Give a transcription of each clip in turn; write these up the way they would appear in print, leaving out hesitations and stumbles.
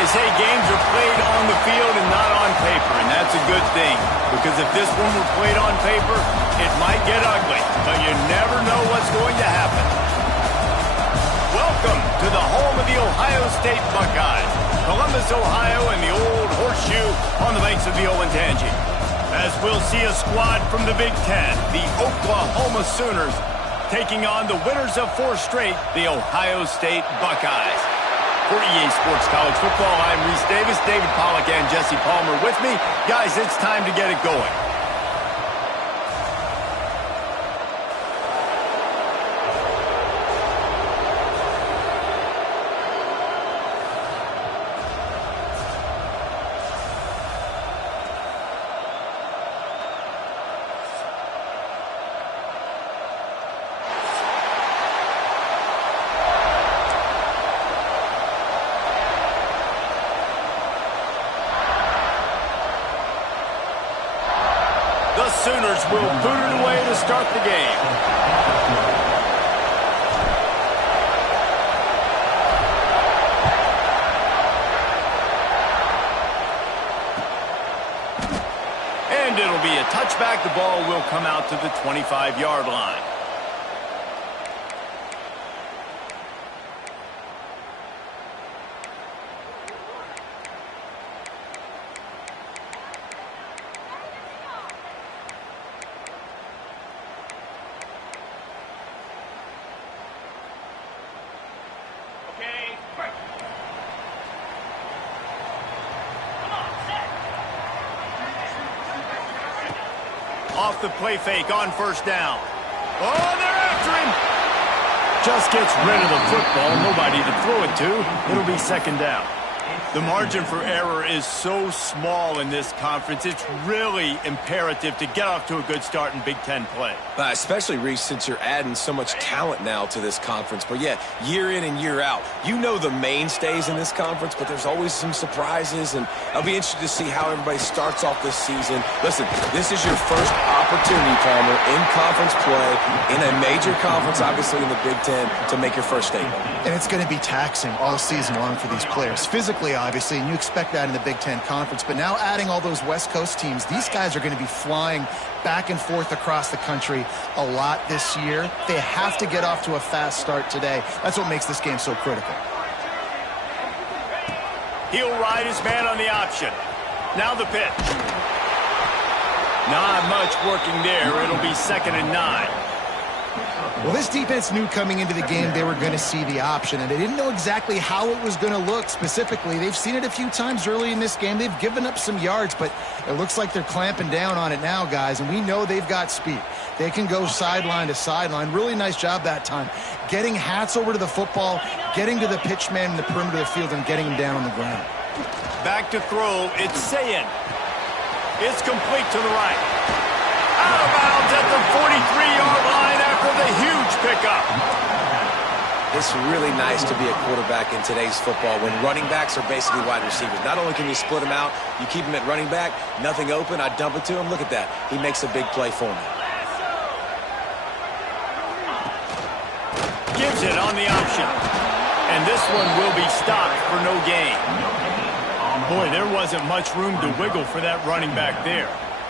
They say games are played on the field and not on paper, and that's a good thing. Because if this one were played on paper, it might get ugly, but you never know what's going to happen. Welcome to the home of the Ohio State Buckeyes, Columbus, Ohio, and the old horseshoe on the banks of the Olentangy. As we'll see a squad from the Big Ten, the Oklahoma Sooners, taking on the winners of 4 straight, the Ohio State Buckeyes. For EA Sports College Football, I'm Reese Davis, David Pollack, and Jesse Palmer with me. Guys, it's time to get it going. The Sooners will boot it away to start the game. And it'll be a touchback. The ball will come out to the 25-yard line. Off the play fake on first down. Oh, they're after him. Just gets rid of the football. Nobody to throw it to. It'll be second down. The margin for error is so small in this conference. It's really imperative to get off to a good start in Big Ten play. Especially, Reese, since you're adding so much talent now to this conference. But, yeah, year in and year out, you know the mainstays in this conference, but there's always some surprises, and I'll be interested to see how everybody starts off this season. Listen, this is your first opportunity, Palmer, in conference play, in a major conference, obviously in the Big Ten, to make your first statement. And it's going to be taxing all season long for these players. Physically, obviously, and you expect that in the Big Ten Conference. But now adding all those West Coast teams, these guys are going to be flying back and forth across the country a lot this year. They have to get off to a fast start today. That's what makes this game so critical. He'll ride his man on the option. Now the pitch. Not much working there. It'll be 2nd and 9. Well, this defense knew coming into the game they were going to see the option, and they didn't know exactly how it was going to look specifically. They've seen it a few times early in this game. They've given up some yards, but it looks like they're clamping down on it now, guys, and we know they've got speed. They can go sideline to sideline. Really nice job that time. Getting Hats over to the football, getting to the pitch man in the perimeter of the field, and getting him down on the ground. Back to throw. It's Sayin. It's complete to the right. Out of bounds at the 43-yard line after the huge pickup. It's really nice to be a quarterback in today's football when running backs are basically wide receivers. Not only can you split them out, you keep them at running back, nothing open, I dump it to him. Look at that. He makes a big play for me. Gives it on the option. And this one will be stopped for no gain. Boy, there wasn't much room to wiggle for that running back there.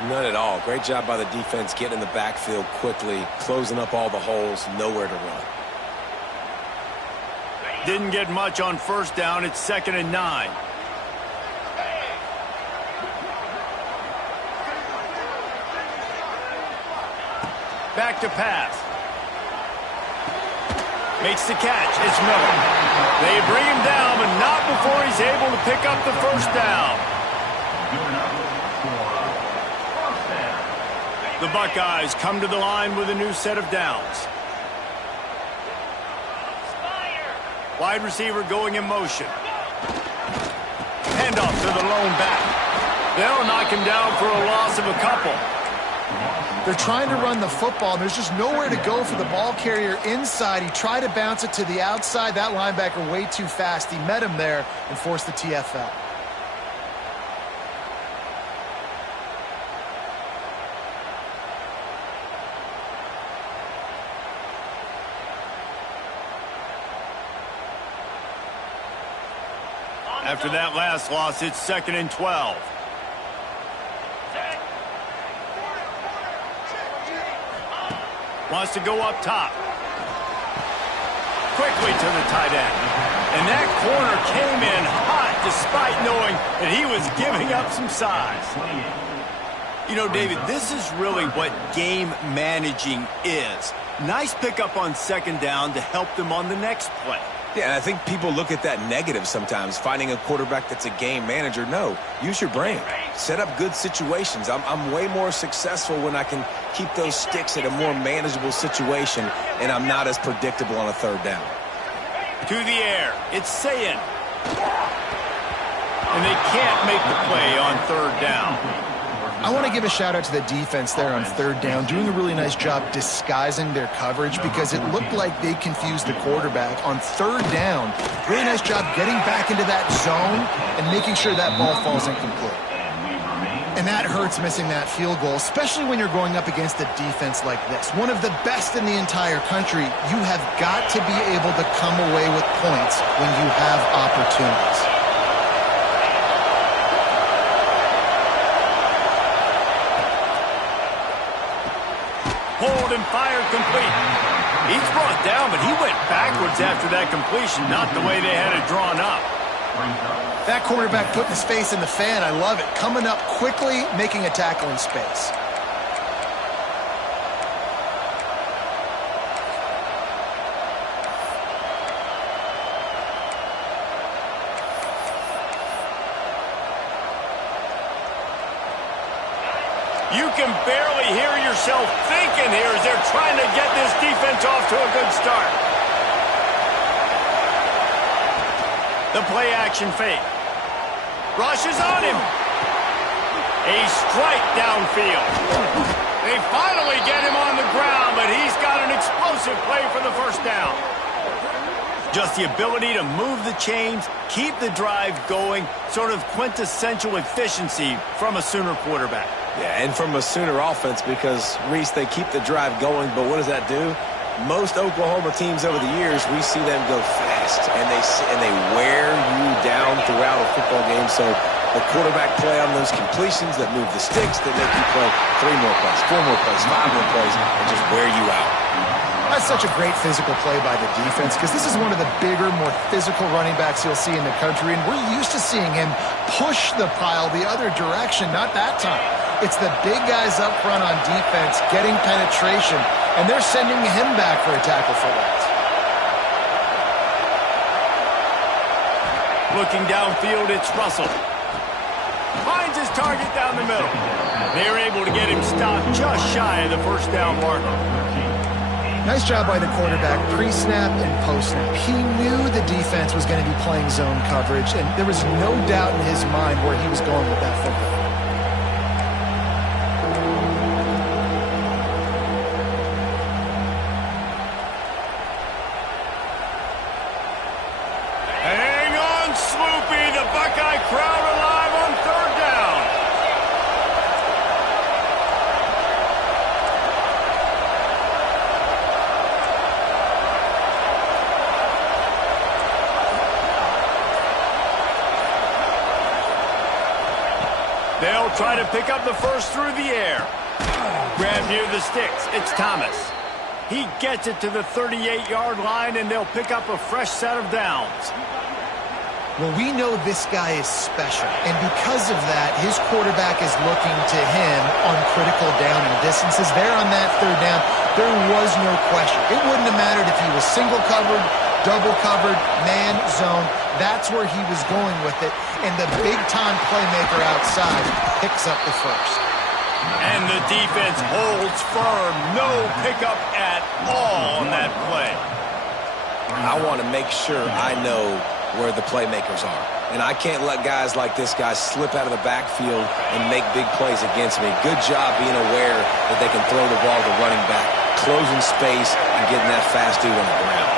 None at all. Great job by the defense getting in the backfield quickly, closing up all the holes, nowhere to run. Didn't get much on first down. It's 2nd and 9. Back to pass. Makes the catch. It's Miller. They bring him down, but not before he's able to pick up the first down. The Buckeyes come to the line with a new set of downs. Wide receiver going in motion. Handoff to the lone back. They'll knock him down for a loss of a couple. They're trying to run the football, and there's just nowhere to go for the ball carrier inside. He tried to bounce it to the outside. That linebacker way too fast. He met him there and forced the TFL. After that last loss, it's 2nd and 12. Wants to go up top. Quickly to the tight end. And that corner came in hot despite knowing that he was giving up some size. You know, David, this is really what game managing is. Nice pickup on 2nd down to help them on the next play. Yeah, and I think people look at that negative sometimes, finding a quarterback that's a game manager. No, use your brain. Set up good situations. I'm way more successful when I can keep those sticks at a more manageable situation, and I'm not as predictable on a 3rd down. To the air, it's Sayin. And they can't make the play on 3rd down. I want to give a shout out to the defense there on 3rd down, doing a really nice job disguising their coverage because it looked like they confused the quarterback on 3rd down. Really nice job getting back into that zone and making sure that ball falls incomplete. And that hurts missing that field goal, especially when you're going up against a defense like this. One of the best in the entire country. You have got to be able to come away with points when you have opportunities. Hold and fire complete. He's brought down, but he went backwards after that completion, not the way they had it drawn up. That quarterback putting his face in the fan, I love it. Coming up quickly, making a tackle in space. You can barely hear yourself thinking here as they're trying to get this defense off to a good start. The play action fake. Rush is on him. A strike downfield. They finally get him on the ground, but he's got an explosive play for the 1st down. Just the ability to move the chains, keep the drive going, sort of quintessential efficiency from a Sooner quarterback. Yeah, and from a Sooner offense because, Reese, they keep the drive going, but what does that do? Most Oklahoma teams over the years, we see them go fast, and they wear you down throughout a football game. So the quarterback play on those completions that move the sticks, that make you play 3 more plays, 4 more plays, 5 more plays, and just wear you out. That's such a great physical play by the defense because this is one of the bigger, more physical running backs you'll see in the country, and we're used to seeing him push the pile the other direction, not that time. It's the big guys up front on defense getting penetration, and they're sending him back for a tackle for loss. Looking downfield, it's Russell. Finds his target down the middle. They're able to get him stopped just shy of the 1st down marker. Nice job by the quarterback, pre-snap and post-snap. He knew the defense was going to be playing zone coverage, and there was no doubt in his mind where he was going with that football. Hang on, Sloopy. The Buckeye crowd alive on 3rd down. They'll try to pick up the 1st through the air. Grab near the sticks. It's Thomas. He gets it to the 38-yard line, and they'll pick up a fresh set of downs. Well, we know this guy is special, and because of that, his quarterback is looking to him on critical down and distances. There on that 3rd down, there was no question. It wouldn't have mattered if he was single covered, double covered, man, zone. That's where he was going with it, and the big-time playmaker outside picks up the 1st. And the defense holds firm. No pickup at all on that play. I want to make sure I know where the playmakers are. And I can't let guys like this guy slip out of the backfield and make big plays against me. Good job being aware that they can throw the ball to the running back, closing space, and getting that fast dude on the ground.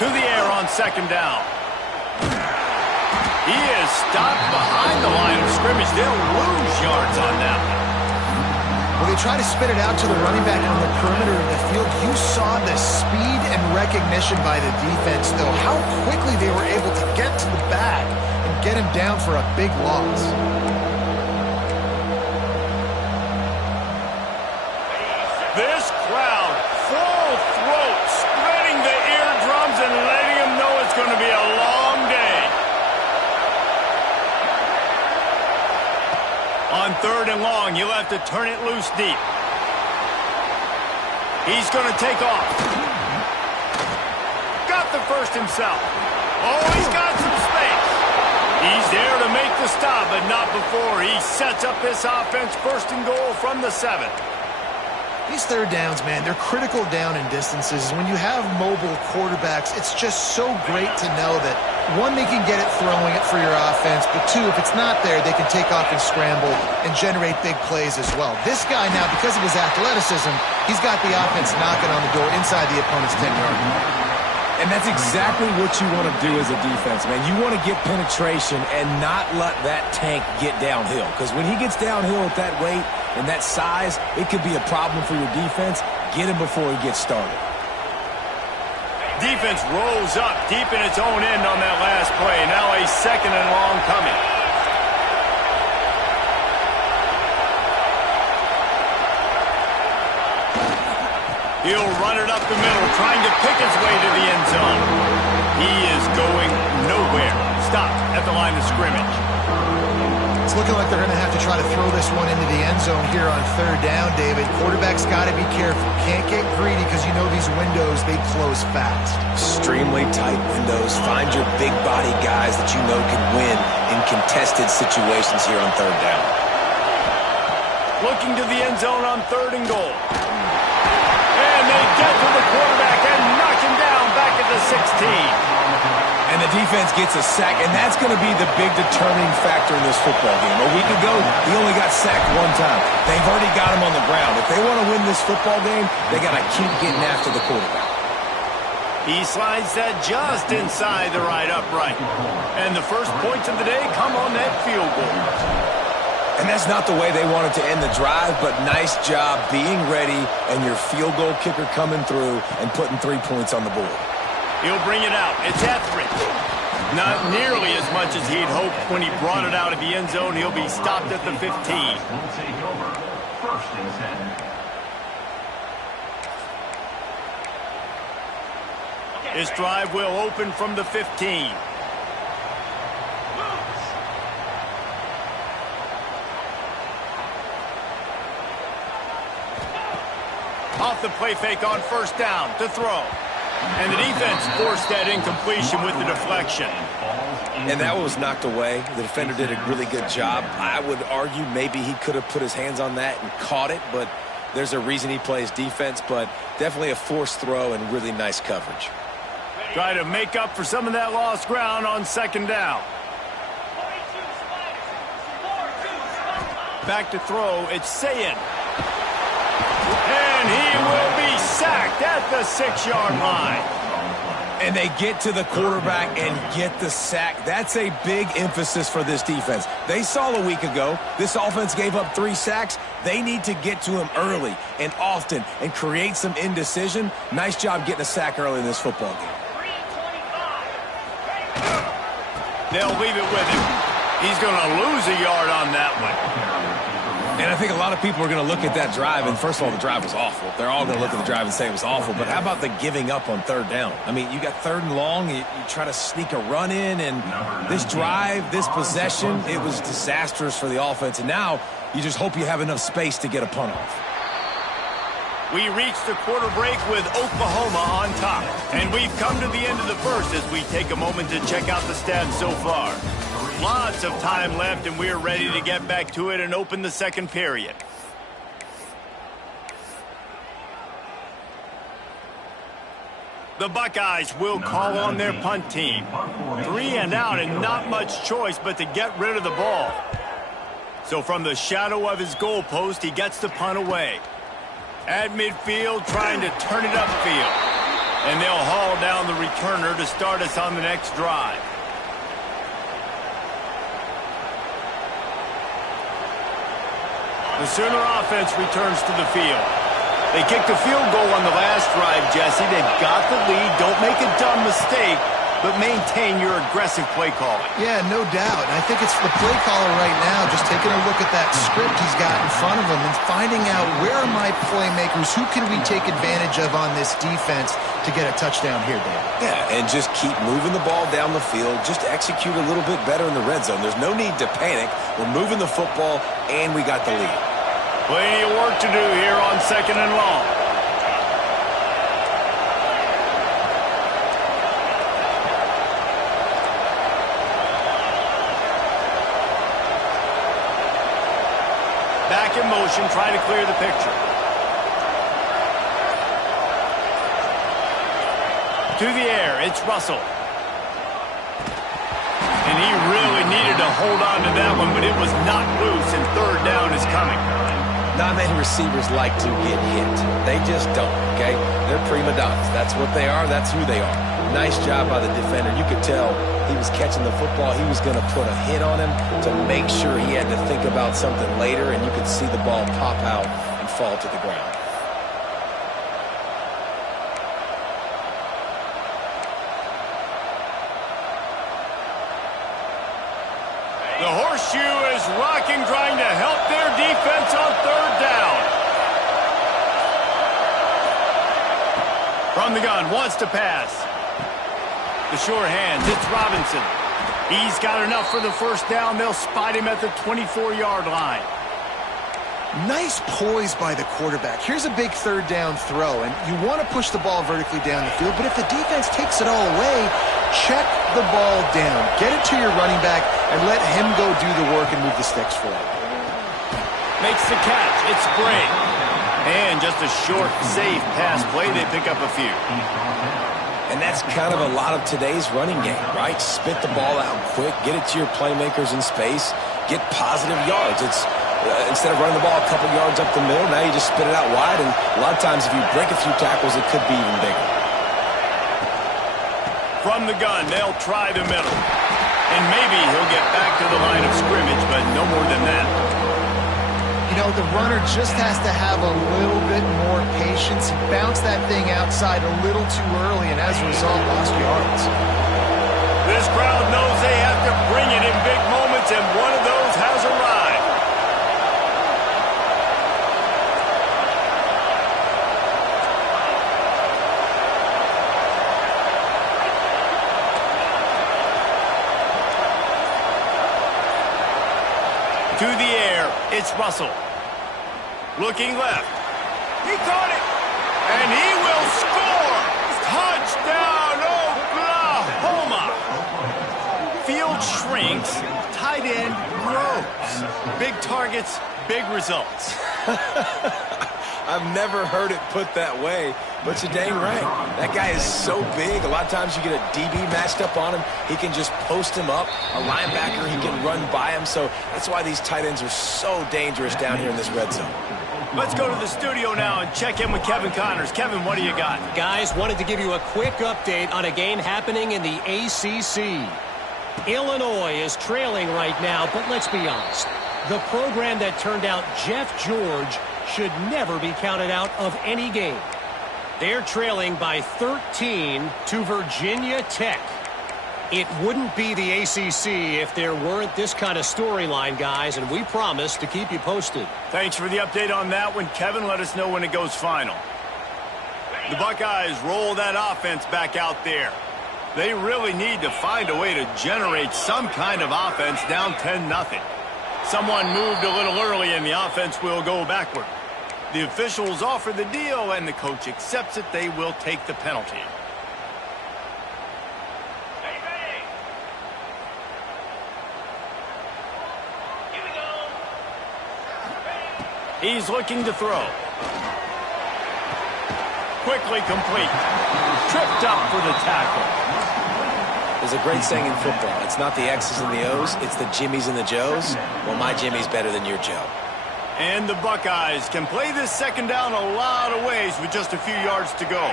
To the air on 2nd down. He is stopped behind the line of scrimmage. They'll lose yards on that one. Well, they try to spit it out to the running back on the perimeter of the field. You saw the speed and recognition by the defense, though. How quickly they were able to get to the back and get him down for a big loss. This crowd, full throat, spreading the eardrums and letting them know it's going to be a long day. On 3rd and long, you'll have to turn it loose deep. He's going to take off. Got the first himself. Oh, he's got some space. He's there to make the stop, but not before he sets up this offense 1st and goal from the 7. These 3rd downs, man, they're critical down in distances. When you have mobile quarterbacks, it's just so great to know that, 1, they can get it throwing it for your offense, but 2, if it's not there, they can take off and scramble and generate big plays as well. This guy now, because of his athleticism, he's got the offense knocking on the door inside the opponent's 10-yard line. And that's exactly what you want to do as a defense, man. You want to get penetration and not let that tank get downhill. Because when he gets downhill with that weight and that size, it could be a problem for your defense. Get him before he gets started. Defense rolls up deep in its own end on that last play. Now a 2nd and long coming. He'll run it up the middle, trying to pick his way to the end zone. He is going nowhere. Stopped at the line of scrimmage. It's looking like they're going to have to try to throw this one into the end zone here on 3rd down, David. Quarterback's got to be careful. Can't get greedy because you know these windows, they close fast. Extremely tight windows. Find your big body guys that you know can win in contested situations here on 3rd down. Looking to the end zone on 3rd and goal. And they get to the quarterback and knock him down back at the 16. And the defense gets a sack, and that's going to be the big determining factor in this football game. A week ago, he only got sacked 1 time. They've already got him on the ground. If they want to win this football game, they got to keep getting after the quarterback. He slides that just inside the right upright. And the first points of the day come on that field goal. And that's not the way they wanted to end the drive, but nice job being ready and your field goal kicker coming through and putting 3 points on the board. He'll bring it out. It's Etheridge. Not nearly as much as he'd hoped when he brought it out of the end zone. He'll be stopped at the 15. Will take over 1st and 10. This drive will open from the 15. Off the play fake on 1st down to throw. And the defense forced that incompletion with the deflection. And that was knocked away. The defender did a really good job. I would argue maybe he could have put his hands on that and caught it, but there's a reason he plays defense, but definitely a forced throw and really nice coverage. Try to make up for some of that lost ground on 2nd down. Back to throw, it's Sayin. And he will be sacked at the 6-yard line. And they get to the quarterback and get the sack. That's a big emphasis for this defense. They saw a week ago, this offense gave up 3 sacks. They need to get to him early and often and create some indecision. Nice job getting a sack early in this football game. They'll leave it with him. He's going to lose a yard on that one. And I think a lot of people are going to look at that drive, and first of all, the drive was awful. They're all going to look at the drive and say it was awful, but how about the giving up on 3rd down? I mean, you got 3rd and long, you try to sneak a run in, and this drive, this possession, it was disastrous for the offense, and now you just hope you have enough space to get a punt off. We reached the quarter break with Oklahoma on top, and we've come to the end of the first as we take a moment to check out the stats so far. Lots of time left, and we're ready to get back to it and open the 2nd period. The Buckeyes will call on their punt team. 3 and out and not much choice but to get rid of the ball. So from the shadow of his goalpost, he gets the punt away. At midfield, trying to turn it upfield. And they'll haul down the returner to start us on the next drive. The Sooner offense returns to the field. They kicked a field goal on the last drive, Jesse. They've got the lead. Don't make a dumb mistake, but maintain your aggressive play calling. Yeah, no doubt. And I think it's the play caller right now just taking a look at that script he's got in front of him and finding out where are my playmakers, who can we take advantage of on this defense to get a touchdown here, Dan. Yeah, and just keep moving the ball down the field. Just execute a little bit better in the red zone. There's no need to panic. We're moving the football, and we got the lead. Plenty of work to do here on 2nd and long. Back in motion, try to clear the picture. To the air, it's Russell. And he really needed to hold on to that one, but it was knocked loose, and 3rd down is coming. Not many receivers like to get hit. They just don't, okay? They're prima donnas. That's what they are. That's who they are. Nice job by the defender. You could tell he was catching the football. He was going to put a hit on him to make sure he had to think about something later, and you could see the ball pop out and fall to the ground. The horseshoe is rocking, trying to help their defense on 3rd down. From the gun, wants to pass. The sure hands, it's Robinson. He's got enough for the 1st down. They'll spot him at the 24-yard line. Nice poise by the quarterback. Here's a big 3rd down throw, and you want to push the ball vertically down the field, but if the defense takes it all away, check the ball down. Get it to your running back and let him go do the work and move the sticks for you. Makes the catch. It's Bray. And just a short, safe pass play. They pick up a few. And that's kind of a lot of today's running game, right? Spit the ball out quick, get it to your playmakers in space, get positive yards. It's instead of running the ball a couple yards up the middle, now you just spit it out wide, and a lot of times if you break a few tackles, it could be even bigger. From the gun, they'll try the middle. And maybe he'll get back to the line of scrimmage, but no more than that. You know, the runner just has to have a little bit more patience. He bounced that thing outside a little too early, and as a result, lost yards. This crowd knows they have to bring it in big moments, and one of those has arrived. To the air, it's Russell. Looking left. He caught it. And he will score. Touchdown, Oklahoma. Field shrinks. Tight end grows. Big targets, big results. I've never heard it put that way, but you're dang right. That guy is so big. A lot of times you get a DB matched up on him. He can just post him up. A linebacker, he can run by him. So that's why these tight ends are so dangerous down here in this red zone. Let's go to the studio now and check in with Kevin Connors. Kevin, what do you got? Guys, wanted to give you a quick update on a game happening in the ACC. Illinois is trailing right now, but let's be honest. The program that turned out Jeff George should never be counted out of any game. They're trailing by 13 to Virginia Tech. It wouldn't be the ACC if there weren't this kind of storyline, guys, and we promise to keep you posted. Thanks for the update on that one, Kevin. Let us know when it goes final. The Buckeyes roll that offense back out there. They really need to find a way to generate some kind of offense down 10-0. Someone moved a little early and the offense will go backward. The officials offer the deal and the coach accepts it. They will take the penalty. He's looking to throw. Quickly complete. Tripped up for the tackle. There's a great saying in football. It's not the X's and the O's, it's the Jimmies and the Joes. Well, my Jimmy's better than your Joe. And the Buckeyes can play this second down a lot of ways with just a few yards to go.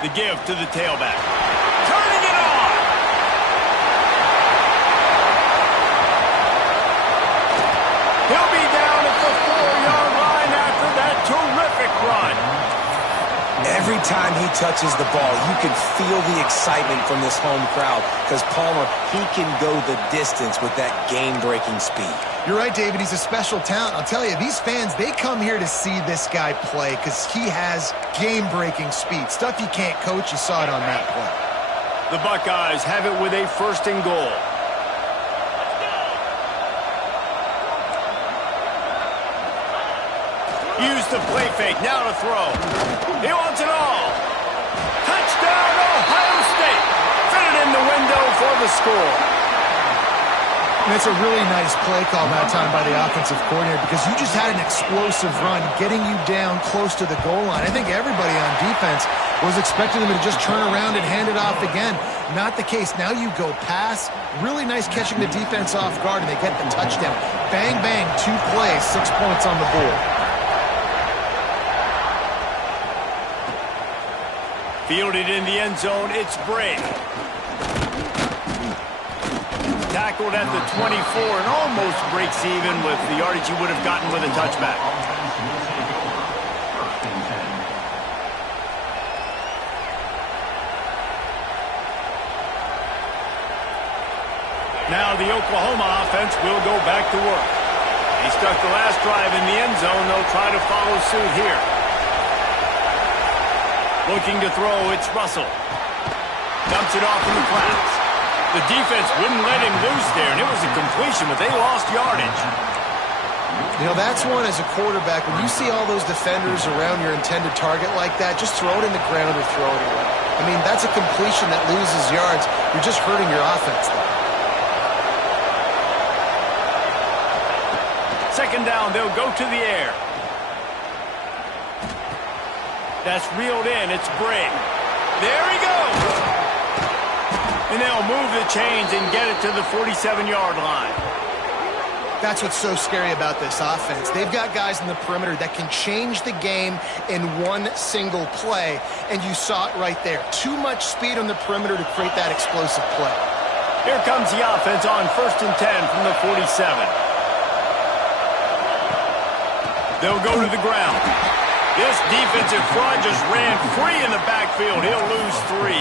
The give to the tailback. Turning it on! Every time he touches the ball, you can feel the excitement from this home crowd because Palmer, he can go the distance with that game-breaking speed. You're right, David. He's a special talent. I'll tell you, these fans, they come here to see this guy play because he has game-breaking speed. Stuff you can't coach. You saw it on that play. The Buckeyes have it with a 1st and goal. Use the play fake. Now to throw. He wants it all. Touchdown, Ohio State. Fit it in the window for the score. And it's a really nice play call that time by the offensive coordinator because you just had an explosive run getting you down close to the goal line. I think everybody on defense was expecting them to just turn around and hand it off again. Not the case. Now you go pass. Really nice catching the defense off guard, and they get the touchdown. Bang, bang, 2 plays, 6 points on the board. Fielded in the end zone, it's Bray. Tackled at the 24 and almost breaks even with the yardage he would have gotten with a touchback. Now the Oklahoma offense will go back to work. They stuck the last drive in the end zone. They'll try to follow suit here. Looking to throw, it's Russell. Dumps it off in the flats. The defense wouldn't let him loose there, and it was a completion, but they lost yardage. You know, that's one as a quarterback. When you see all those defenders around your intended target like that, just throw it in the ground or throw it away. I mean, that's a completion that loses yards. You're just hurting your offense there. 2nd down, they'll go to the air. That's reeled in. It's Bray. There he goes. And they'll move the chains and get it to the 47-yard line. That's what's so scary about this offense. They've got guys in the perimeter that can change the game in one single play, and you saw it right there. Too much speed on the perimeter to create that explosive play. Here comes the offense on 1st and 10 from the 47. They'll go to the ground. This defensive front just ran free in the backfield. He'll lose 3.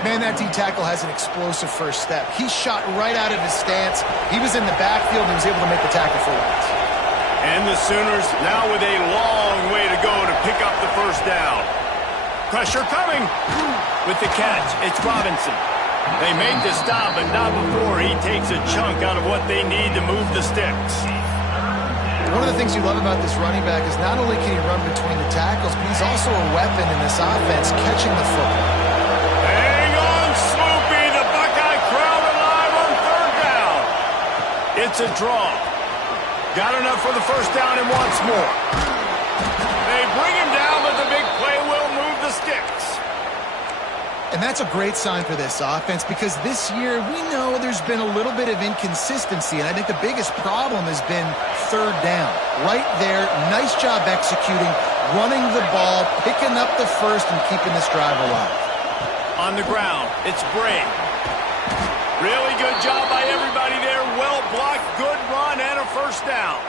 Man, that D-tackle has an explosive first step. He shot right out of his stance. He was in the backfield and was able to make the tackle for once. And the Sooners now with a long way to go to pick up the 1st down. Pressure coming. With the catch, it's Robinson. They make the stop, but not before he takes a chunk out of what they need to move the sticks. One of the things you love about this running back is not only can he run between the tackles, but he's also a weapon in this offense, catching the football. Hang on, Sloopy. The Buckeye crowd alive on 3rd down. It's a draw. Got enough for the 1st down and wants more. They bring him down, but the big play will move the sticks. And that's a great sign for this offense because this year we know there's been a little bit of inconsistency, and I think the biggest problem has been 3rd down. Right there, nice job executing, running the ball, picking up the 1st, and keeping this drive alive. On the ground, it's Bray. Really good job by everybody there. Well blocked, good run, and a 1st down.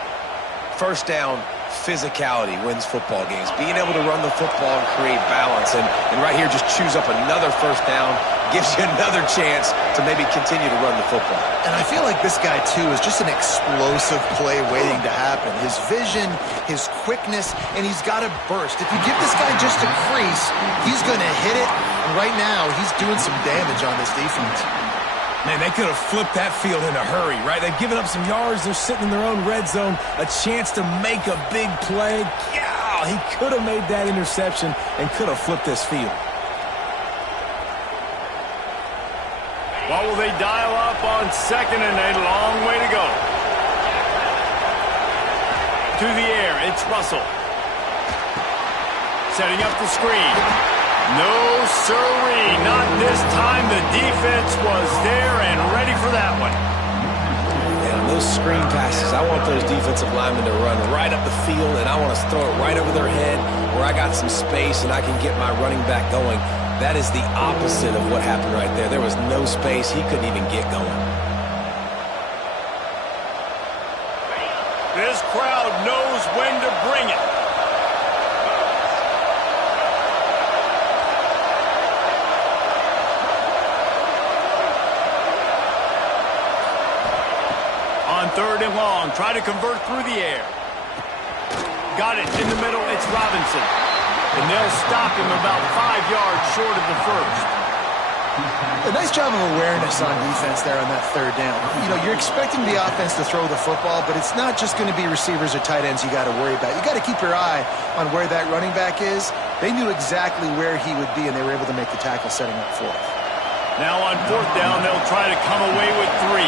1st down, physicality wins football games. Being able to run the football and create balance. And right here, just choose up another 1st down, gives you another chance to maybe continue to run the football. And I feel like this guy, too, is just an explosive play waiting to happen. His vision, his quickness, and he's got a burst. If you give this guy just a crease, he's going to hit it. And right now, he's doing some damage on this defense. Man, they could have flipped that field in a hurry, right? They've given up some yards. They're sitting in their own red zone. A chance to make a big play. Yeah, he could have made that interception and could have flipped this field. What will they dial up on 2nd and a long way to go? To the air, it's Russell. Setting up the screen. No, sirree, not this time. The defense was there and ready for that one. And on those screen passes, I want those defensive linemen to run right up the field, and I want to throw it right over their head where I got some space and I can get my running back going. That is the opposite of what happened right there. There was no space. He couldn't even get going. This crowd knows when to bring it. long. Try to convert through the air. Got it in the middle. It's Robinson. And they'll stop him about 5 yards short of the first. A nice job of awareness on defense there on that third down. You know, you're expecting the offense to throw the football, but it's not just going to be receivers or tight ends you got to worry about. You got to keep your eye on where that running back is. They knew exactly where he would be, and they were able to make the tackle setting up fourth. Now on fourth down, they'll try to come away with 3.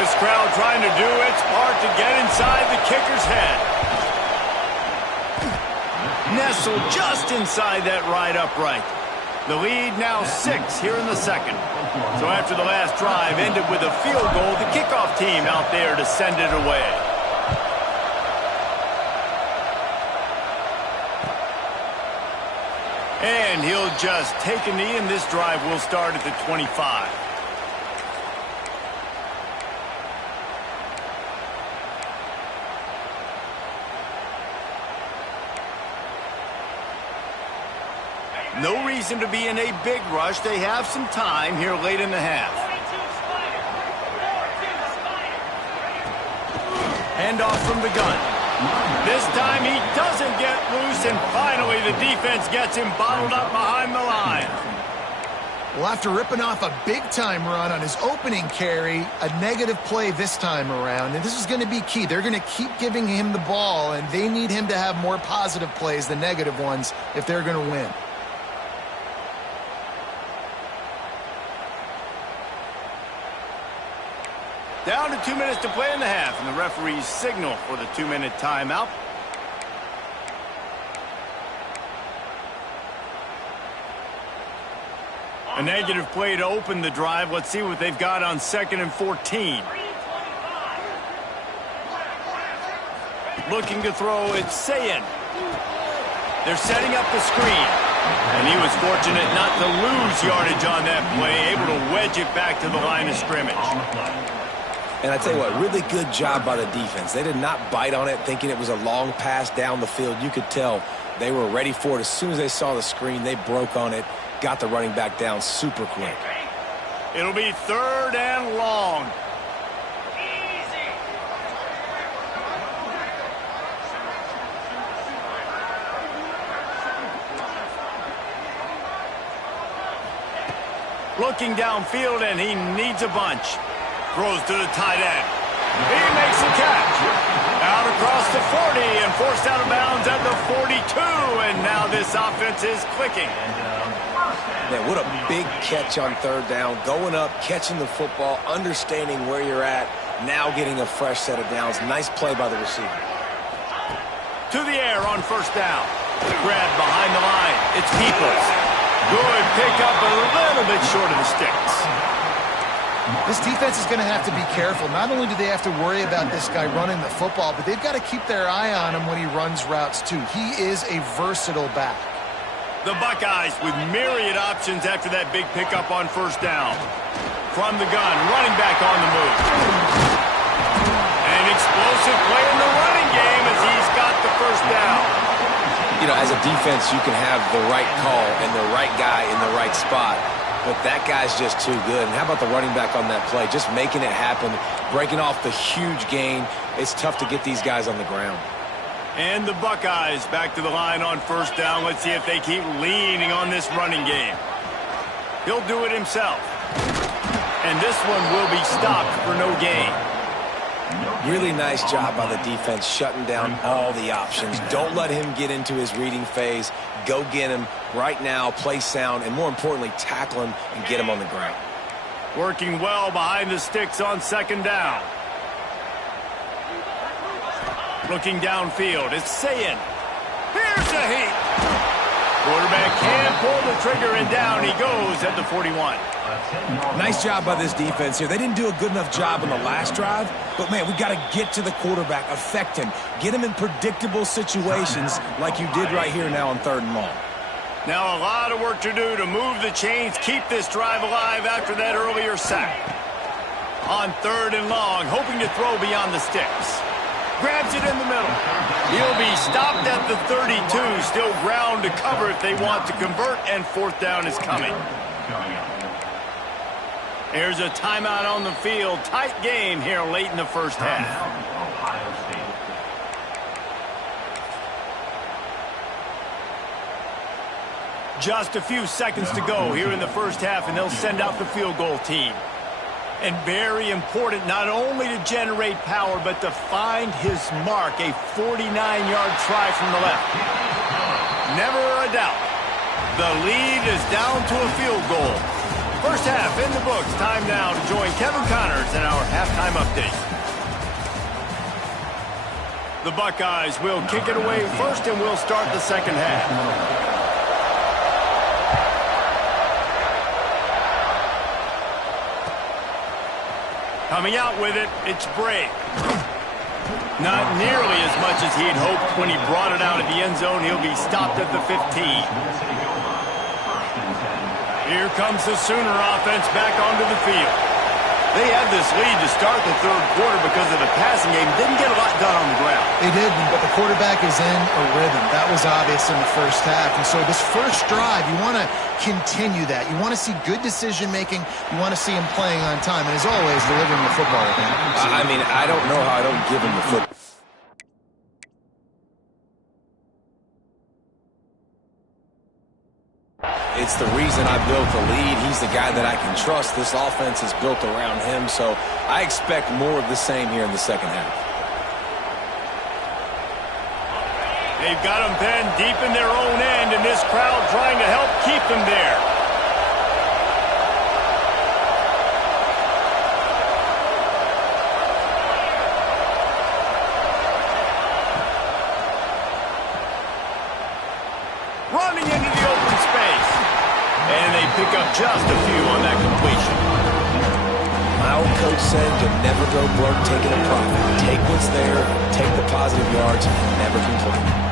This crowd trying to do its part to get inside the kicker's head. Nestled just inside that right upright. The lead now 6 here in the second. So after the last drive ended with a field goal, the kickoff team out there to send it away. And he'll just take a knee, and this drive will start at the 25. No reason to be in a big rush. They have some time here late in the half. Handoff from the gun. This time he doesn't get loose, and finally the defense gets him bottled up behind the line. Well, after ripping off a big-time run on his opening carry, a negative play this time around, and this is going to be key. They're going to keep giving him the ball, and they need him to have more positive plays than negative ones if they're going to win. Down to 2 minutes to play in the half, and the referees signal for the 2-minute timeout. A negative play to open the drive. Let's see what they've got on 2nd and 14. Looking to throw, it's Sayin. They're setting up the screen. And he was fortunate not to lose yardage on that play, able to wedge it back to the line of scrimmage. And I tell you what, really good job by the defense. They did not bite on it thinking it was a long pass down the field. You could tell they were ready for it. As soon as they saw the screen, they broke on it, got the running back down super quick. It'll be 3rd and long. Looking downfield, and he needs a bunch. Throws to the tight end. He makes the catch. Out across the 40 and forced out of bounds at the 42. And now this offense is clicking. Man, what a big catch on 3rd down. Going up, catching the football, understanding where you're at, now getting a fresh set of downs. Nice play by the receiver. To the air on 1st down. Grab behind the line. It's Peoples. Good pickup, a little bit short of the sticks. This defense is going to have to be careful. Not only do they have to worry about this guy running the football, but they've got to keep their eye on him when he runs routes too. He is a versatile back. The Buckeyes with myriad options after that big pickup on 1st down. From the gun, running back on the move. An explosive play in the running game as he's got the 1st down. You know, as a defense, you can have the right call and the right guy in the right spot, but that guy's just too good. And how about the running back on that play? Just making it happen, breaking off the huge gain. It's tough to get these guys on the ground. And the Buckeyes back to the line on 1st down. Let's see if they keep leaning on this running game. He'll do it himself. And this one will be stopped for no gain. Really nice job by the defense shutting down all the options. Don't let him get into his reading phase. Go get him right now, play sound, and more importantly, tackle him and get him on the ground. Working well behind the sticks on 2nd down. Looking downfield, it's Sayin. Here's a heat. Quarterback can pull the trigger, and down he goes at the 41. Nice job by this defense here. They didn't do a good enough job on the last drive, but, man, we got to get to the quarterback, affect him, get him in predictable situations like you did right here now on 3rd and long. Now a lot of work to do to move the chains, keep this drive alive after that earlier sack. On 3rd and long, hoping to throw beyond the sticks. Grabs it in the middle. He'll be stopped at the 32. Still ground to cover if they want to convert, and 4th down is coming. Here's a timeout on the field. Tight game here late in the first half. Ohio State. Just a few seconds to go here in the first half, and they'll send out the field goal team. And very important not only to generate power, but to find his mark, a 49-yard try from the left. Never a doubt. The lead is down to a field goal. First half in the books. Time now to join Kevin Connors in our halftime update. The Buckeyes will kick it away first, and we'll start the second half. Coming out with it, it's Bray. Not nearly as much as he'd hoped when he brought it out of the end zone. He'll be stopped at the 15. Here comes the Sooner offense back onto the field. They had this lead to start the third quarter because of the passing game. Didn't get a lot done on the ground. They didn't, but the quarterback is in a rhythm. That was obvious in the first half. And so this first drive, you want to continue that. You want to see good decision-making. You want to see him playing on time. And as always, delivering the football. I mean, I don't know how I don't give him the football. It's the reason I built the lead. He's the guy that I can trust. This offense is built around him, so I expect more of the same here in the second half. They've got them pinned deep in their own end, and this crowd trying to help keep them there. Running into the open space. And they pick up just a few on that completion. My old coach said to never go broke taking a profit. Take what's there, take the positive yards, and never complain.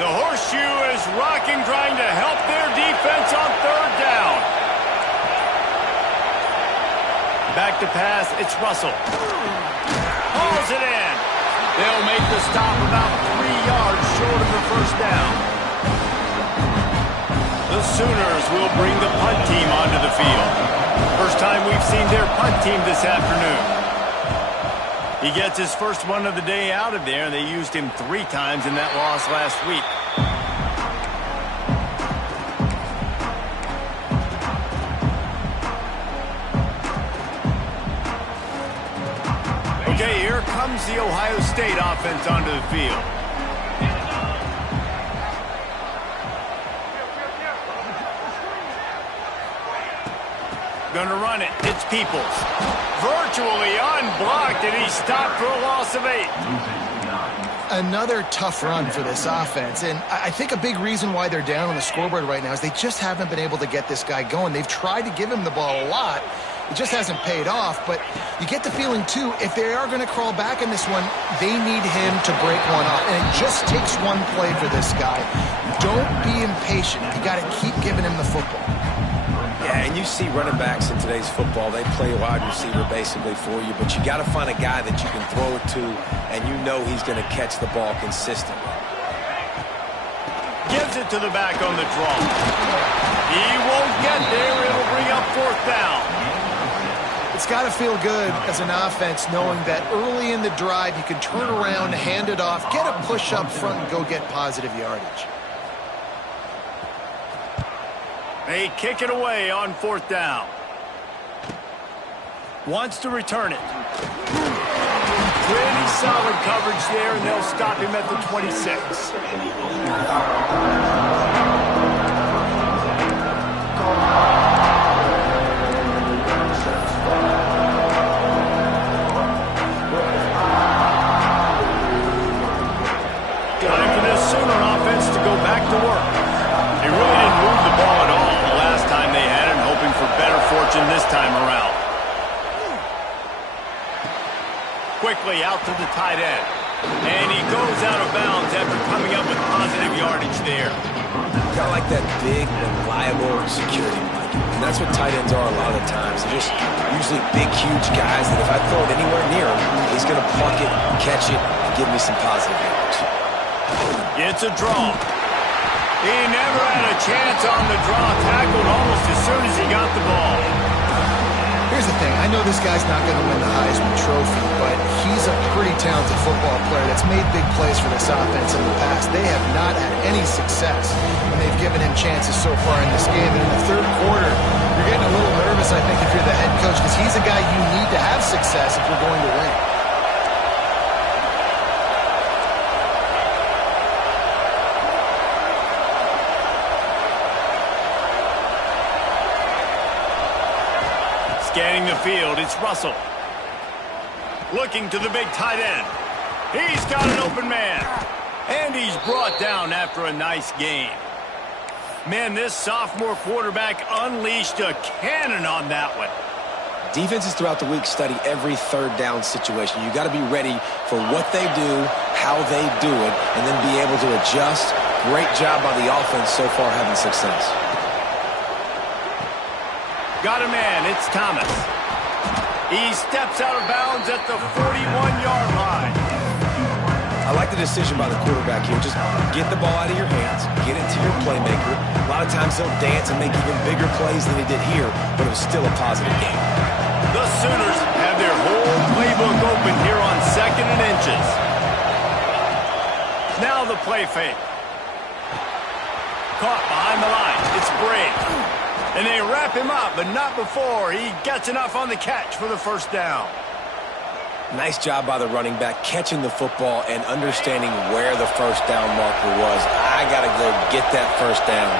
The horseshoe is rocking, trying to help their defense on third down. Back to pass, it's Russell. Hauls it in. They'll make the stop about 3 yards short of the first down. The Sooners will bring the punt team onto the field. First time we've seen their punt team this afternoon. He gets his first one of the day out of there, and they used him 3 times in that loss last week. Okay, here comes the Ohio State offense onto the field. Gonna run it. It's Peoples. Virtually unblocked, and he's stopped for a loss of 8. Another tough run for this offense, and I think a big reason why they're down on the scoreboard right now is they just haven't been able to get this guy going. They've tried to give him the ball a lot. It just hasn't paid off, but you get the feeling, too, if they are going to crawl back in this one, they need him to break one off, and it just takes one play for this guy. Don't be impatient. You got to keep giving him the football. Yeah, and you see running backs in today's football, they play a wide receiver basically for you, but you got to find a guy that you can throw it to, and you know he's going to catch the ball consistently. Gives it to the back on the draw. He won't get there. It'll bring up fourth down. It's got to feel good as an offense knowing that early in the drive you can turn around, hand it off, get a push up front, and go get positive yardage. They kick it away on fourth down. Wants to return it. Pretty solid coverage there, and they'll stop him at the 26. Time for this Sooner offense to go back to work. They really didn't move the ball at all the last time they had it, hoping for better fortune this time around. Quickly out to the tight end. And he goes out of bounds after coming up with positive yardage there. Kind of like that big, reliable security blanket. And that's what tight ends are a lot of the times. They're just usually big, huge guys that if I throw it anywhere near him, he's going to pluck it, catch it, and give me some positive yards. It's a draw. He never had a chance on the draw. Tackled almost as soon as he got the ball. Here's the thing. I know this guy's not going to win the Heisman Trophy, but he's a pretty talented football player that's made big plays for this offense in the past. They have not had any success when they've given him chances so far in this game. And in the third quarter, you're getting a little nervous, I think, if you're the head coach, because he's a guy you need to have success if you're going to win. Scanning the field, it's Russell. Looking to the big tight end. He's got an open man. And he's brought down after a nice gain. Man, this sophomore quarterback unleashed a cannon on that one. Defenses throughout the week study every third down situation. You got to be ready for what they do, how they do it, and then be able to adjust. Great job by the offense so far having success. Got a man, it's Thomas. He steps out of bounds at the 41-yard line. I like the decision by the quarterback here. Just get the ball out of your hands, get it to your playmaker. A lot of times he'll dance and make even bigger plays than he did here, but it was still a positive game. The Sooners have their whole playbook open here on 2nd and inches. Now the play fake. Caught behind the line. It's Bray. And they wrap him up, but not before he gets enough on the catch for the first down. Nice job by the running back, catching the football and understanding where the first down marker was. I got to go get that first down.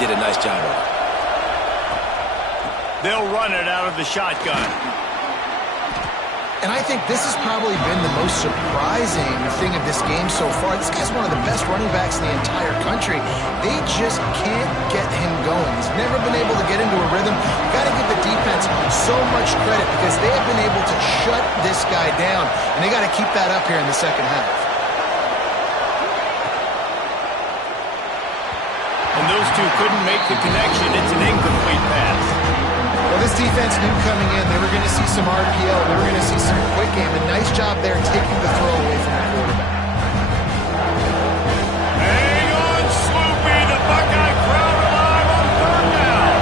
Did a nice job of it. They'll run it out of the shotgun. And I think this has probably been the most surprising thing of this game so far. This guy's one of the best running backs in the entire country. They just can't get him going. He's never been able to get into a rhythm. You got to give the defense so much credit because they have been able to shut this guy down, and they got to keep that up here in the second half. And those two couldn't make the connection. It's an incomplete pass. Well, this defense knew coming in they were going to see some RPO. They were going to see some quick game. A nice job there taking the throw away from the quarterback. Hang on, Sloopy. The Buckeye crowd alive on 3rd down.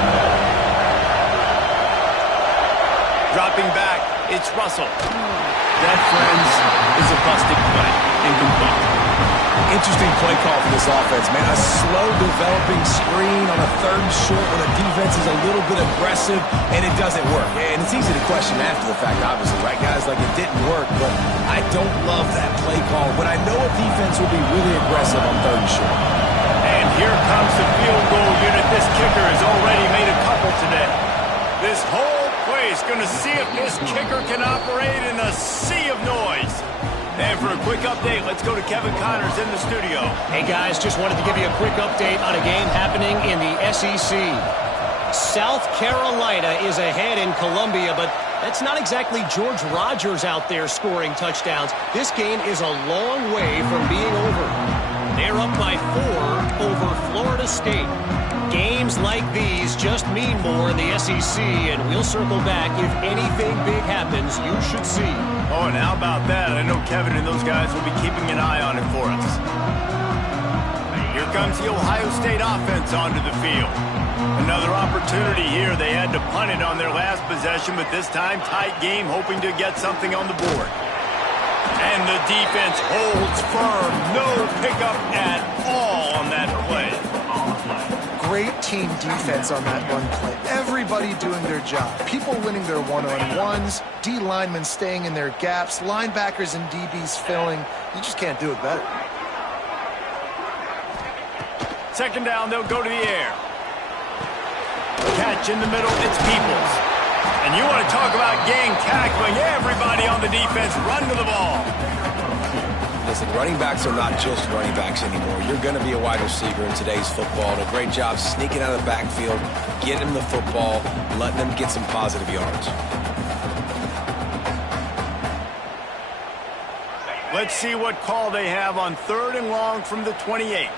Dropping back, it's Russell. That, friends, is a busted play. Incomplete. Interesting play call for this offense, man. A slow developing screen on a 3rd and short when the defense is a little bit aggressive and it doesn't work. And it's easy to question after the fact, obviously, right, guys? Like, it didn't work, but I don't love that play call when I know a defense will be really aggressive on 3rd and short. And here comes the field goal unit. This kicker has already made a couple today. This whole play is going to see if this kicker can operate in a sea of noise. And for a quick update, let's go to Kevin Connors in the studio. Hey, guys, just wanted to give you a quick update on a game happening in the SEC. South Carolina is ahead in Columbia, but that's not exactly George Rogers out there scoring touchdowns. This game is a long way from being over. They're up by 4 over Florida State. Games like these just mean more in the SEC, and we'll circle back. If anything big happens, you should see. Oh, and how about that? I know Kevin and those guys will be keeping an eye on it for us. Here comes the Ohio State offense onto the field. Another opportunity here. They had to punt it on their last possession, but this time tight game, hoping to get something on the board. And the defense holds firm. No pickup at all on that play. Great team defense on that run play. Everybody doing their job. People winning their one-on-ones, D linemen staying in their gaps, linebackers and DBs filling. You just can't do it better. 2nd down, they'll go to the air. Catch in the middle, it's Peoples. And you want to talk about gang tackling, everybody on the defense run to the ball. Listen, running backs are not just running backs anymore. You're going to be a wide receiver in today's football. And a great job sneaking out of the backfield, getting them the football, letting them get some positive yards. Let's see what call they have on 3rd and long from the 28.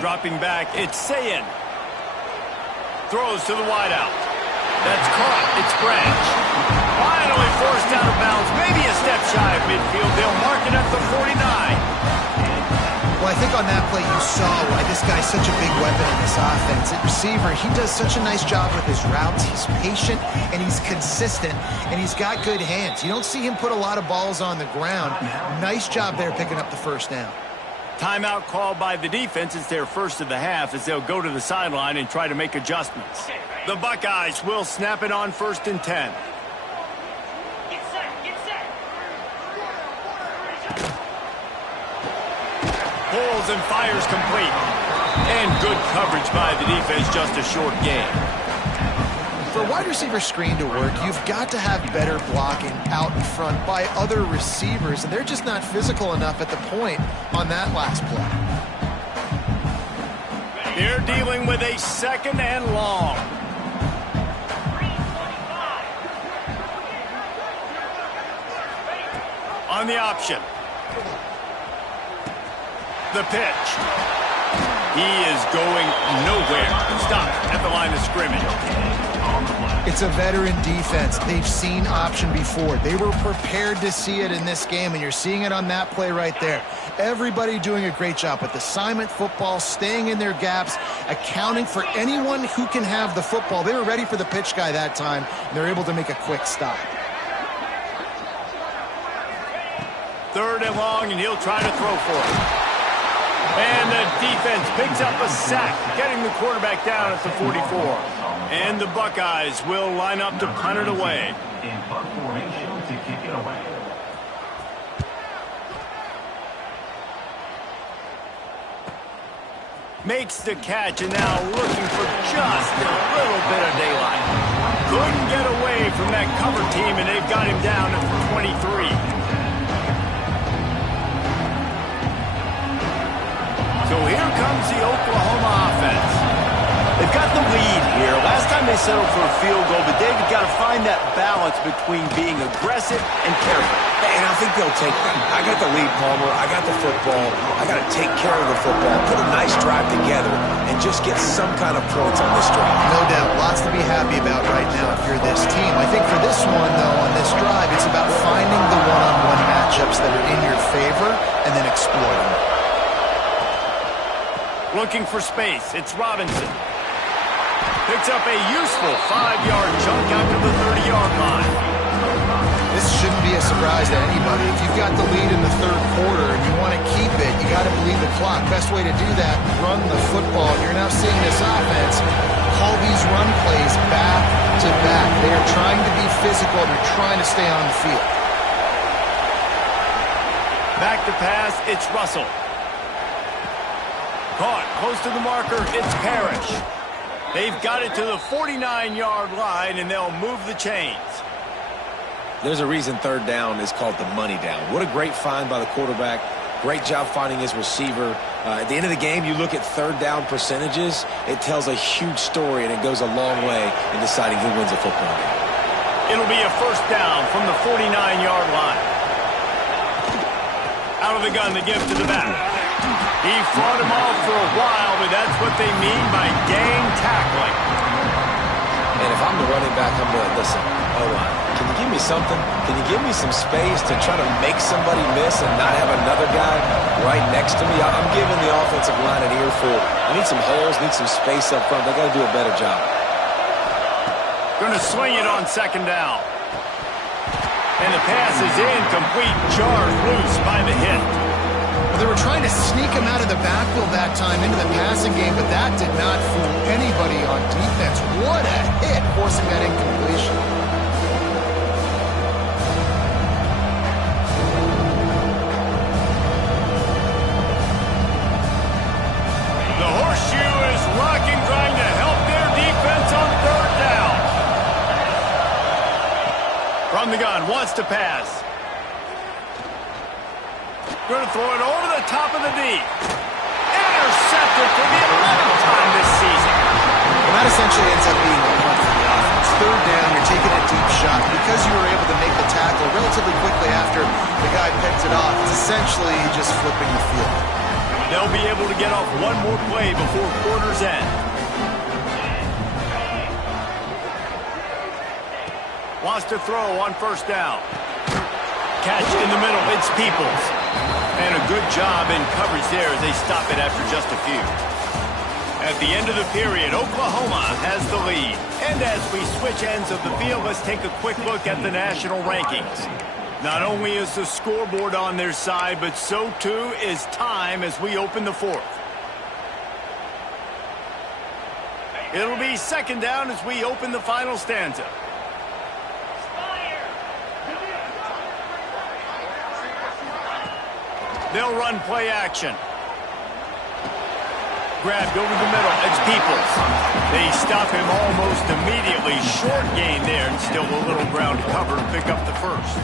Dropping back, it's Sayin. Throws to the wideout. That's caught. It's Branch. Finally forced out of bounds. Maybe a step shy of midfield. They'll mark it at the 49. Well, I think on that play you saw why this guy's such a big weapon in this offense. At receiver, he does such a nice job with his routes. He's patient, and he's consistent, and he's got good hands. You don't see him put a lot of balls on the ground. Nice job there picking up the first down. Timeout called by the defense. It's their first of the half as they'll go to the sideline and try to make adjustments. The Buckeyes will snap it on 1st and 10. Pulls and fires complete. And good coverage by the defense, just a short gain. For a wide receiver screen to work, you've got to have better blocking out in front by other receivers, and they're just not physical enough at the point on that last play. They're dealing with a 2nd and long. On the option. The pitch. He is going nowhere. Stop at the line of scrimmage. It's a veteran defense. They've seen option before. They were prepared to see it in this game, and you're seeing it on that play right there. Everybody doing a great job with assignment football, staying in their gaps, accounting for anyone who can have the football. They were ready for the pitch guy that time, and they're able to make a quick stop. 3rd and long, and he'll try to throw for it. And the defense picks up a sack, getting the quarterback down at the 44. And the Buckeyes will line up to punt it away. In punt formation to kick it away. Makes the catch, and now looking for just a little bit of daylight. Couldn't get away from that cover team, and they've got him down at the 23. So here comes the Oklahoma offense. They've got the lead here. Last time they settled for a field goal, but they've got to find that balance between being aggressive and careful. And I think they'll take that. I got the lead, Palmer. I got the football. I got to take care of the football, put a nice drive together, and just get some kind of points on this drive. No doubt. Lots to be happy about right now if you're this team. I think for this one, though, on this drive, it's about finding the one-on-one matchups that are in your favor and then exploiting them. Looking for space. It's Robinson. Picks up a useful 5-yard chunk out to the 30-yard line. This shouldn't be a surprise to anybody. If you've got the lead in the 3rd quarter and you want to keep it, you got to bleed the clock. Best way to do that, run the football. You're now seeing this offense call these run plays back to back. They are trying to be physical. They're trying to stay on the field. Back to pass. It's Russell. Caught close to the marker. It's Parrish. They've got it to the 49-yard line, and they'll move the chains. There's a reason 3rd down is called the money down. What a great find by the quarterback. Great job finding his receiver. At the end of the game, you look at 3rd down percentages. It tells a huge story, and it goes a long way in deciding who wins a football game. It'll be a 1st down from the 49-yard line. Out of the gun, the give to the back. He fought him off for a while, but that's what they mean by gang tackling. And if I'm the running back, I'm going to listen. O-line, can you give me something? Can you give me some space to try to make somebody miss and not have another guy right next to me? I'm giving the offensive line an earful. I need some holes, need some space up front. They got to do a better job. Going to swing it on 2nd down. And the pass is incomplete. Jarred loose by the hit. Well, they were trying to sneak him out of the backfield that time into the passing game, but that did not fool anybody on defense. What a hit, forcing that incompletion. The horseshoe is rocking, trying to help their defense on 3rd down. From the gun, wants to pass. Going to throw it over the top of the knee. Intercepted for the 11th time this season. essentially ends up being a punt for the offense. Third down, you're taking a deep shot. Because you were able to make the tackle relatively quickly after the guy picked it off, it's essentially just flipping the field. They'll be able to get off one more play before quarter's end. Wants to throw on first down. Catch in the middle. It's Peoples. And a good job in coverage there as they stop it after just a few. At the end of the period, Oklahoma has the lead. And as we switch ends of the field, let's take a quick look at the national rankings. Not only is the scoreboard on their side, but so too is time as we open the fourth. It'll be second down as we open the final stanza. They'll run play action. Grabbed over the middle. It's Peoples. They stop him almost immediately. Short gain there, and still a little ground cover to pick up the first.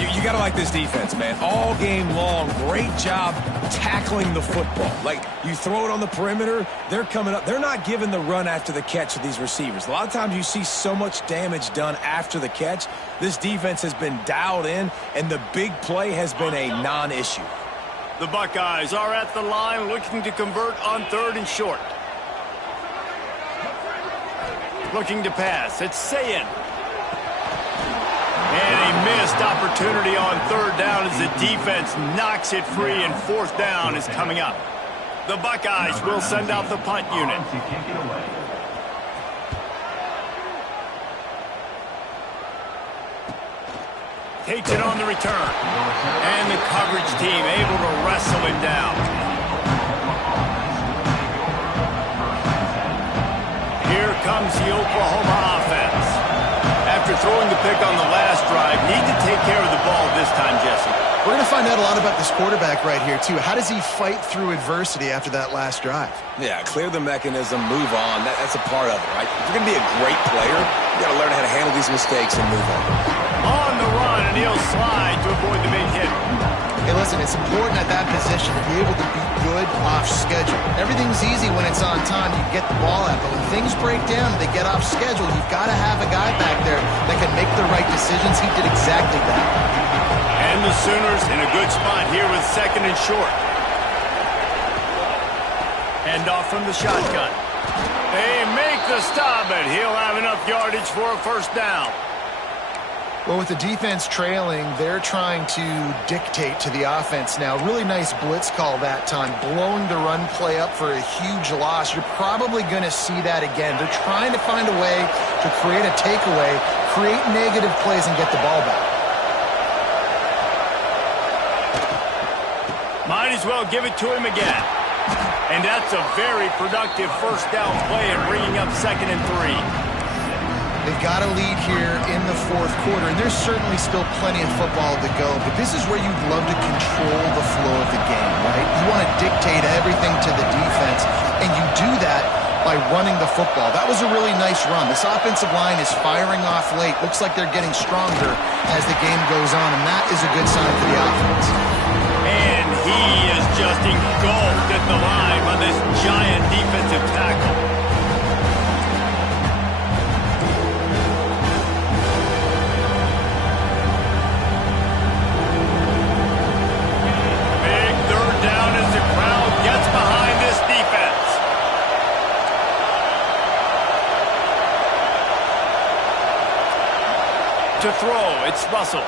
You got to like this defense, man. All game long, great job tackling the football. Like, you throw it on the perimeter, they're coming up. They're not giving the run after the catch to these receivers. A lot of times you see so much damage done after the catch. This defense has been dialed in, and the big play has been a non-issue. The Buckeyes are at the line looking to convert on third and short. Looking to pass. It's Sayin. And a missed opportunity on third down as the defense knocks it free, and fourth down is coming up. The Buckeyes will send out the punt unit. Takes it on the return. And the coverage team able to wrestle him down. Here comes the Oklahoma offense. After throwing the pick on the last drive, need to take care of the ball this time, Jesse. We're going to find out a lot about this quarterback right here, too. How does he fight through adversity after that last drive? Yeah, clear the mechanism, move on. That's a part of it, right? If you're going to be a great player, you got to learn how to handle these mistakes and move on. On the run, and he'll slide to avoid the big hit. Hey, listen, it's important at that position to be able to be good off schedule. Everything's easy when it's on time. You get the ball out, but when things break down and they get off schedule, you've got to have a guy back there that can make the right decisions. He did exactly that. And the Sooners in a good spot here with second and short. Hand off from the shotgun. They make the stop, but he'll have enough yardage for a first down. Well, with the defense trailing, they're trying to dictate to the offense now. Really nice blitz call that time, blowing the run play up for a huge loss. You're probably going to see that again. They're trying to find a way to create a takeaway, create negative plays, and get the ball back. Might as well give it to him again. And that's a very productive first down play and bringing up second and 3. They've got a lead here in the fourth quarter, and there's certainly still plenty of football to go, but this is where you'd love to control the flow of the game, right? You want to dictate everything to the defense, and you do that by running the football. That was a really nice run. This offensive line is firing off late. Looks like they're getting stronger as the game goes on, and that is a good sign for the offense. And he is just engulfed at the line by this giant defensive tackle. To throw, it's Russell.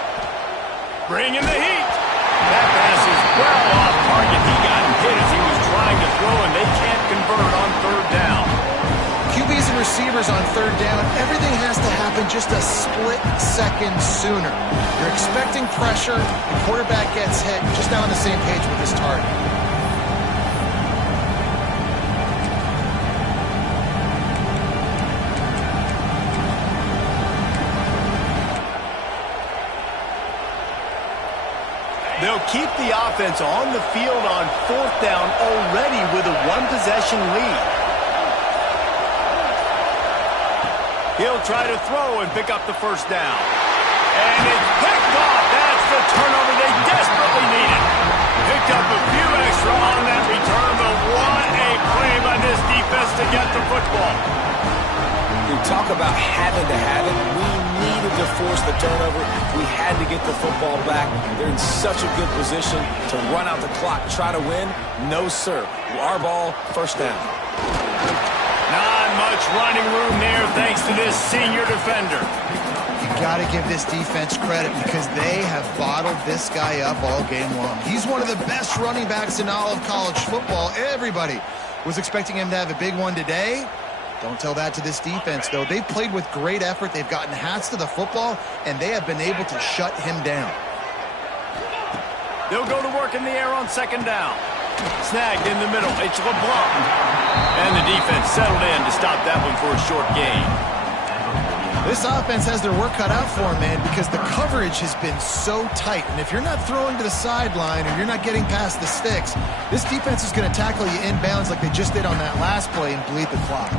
Bring in the heat. That pass is well off target. He got hit as he was trying to throw, and they can't convert on third down. QBs and receivers on third down, everything has to happen just a split second sooner. You're expecting pressure, the quarterback gets hit, you're just not on the same page with his target. They'll keep the offense on the field on fourth down already with a one-possession lead. He'll try to throw and pick up the first down. And it's picked off. That's the turnover they desperately needed. Picked up a few extra on that return, but what a play by this defense to get the football. about having to have it. We needed to force the turnover. We had to get the football back. They're in such a good position to run out the clock, try to win. No, sir. Our ball, first down. Not much running room there thanks to this senior defender. You got to give this defense credit because they have bottled this guy up all game long. He's one of the best running backs in all of college football. Everybody was expecting him to have a big one today. Don't tell that to this defense, though. They've played with great effort. They've gotten hats to the football, and they have been able to shut him down. They'll go to work in the air on second down. Snagged in the middle. It's LeBlanc. And the defense settled in to stop that one for a short gain. This offense has their work cut out for them, man, because the coverage has been so tight. And if you're not throwing to the sideline or you're not getting past the sticks, this defense is going to tackle you inbounds like they just did on that last play and bleed the clock.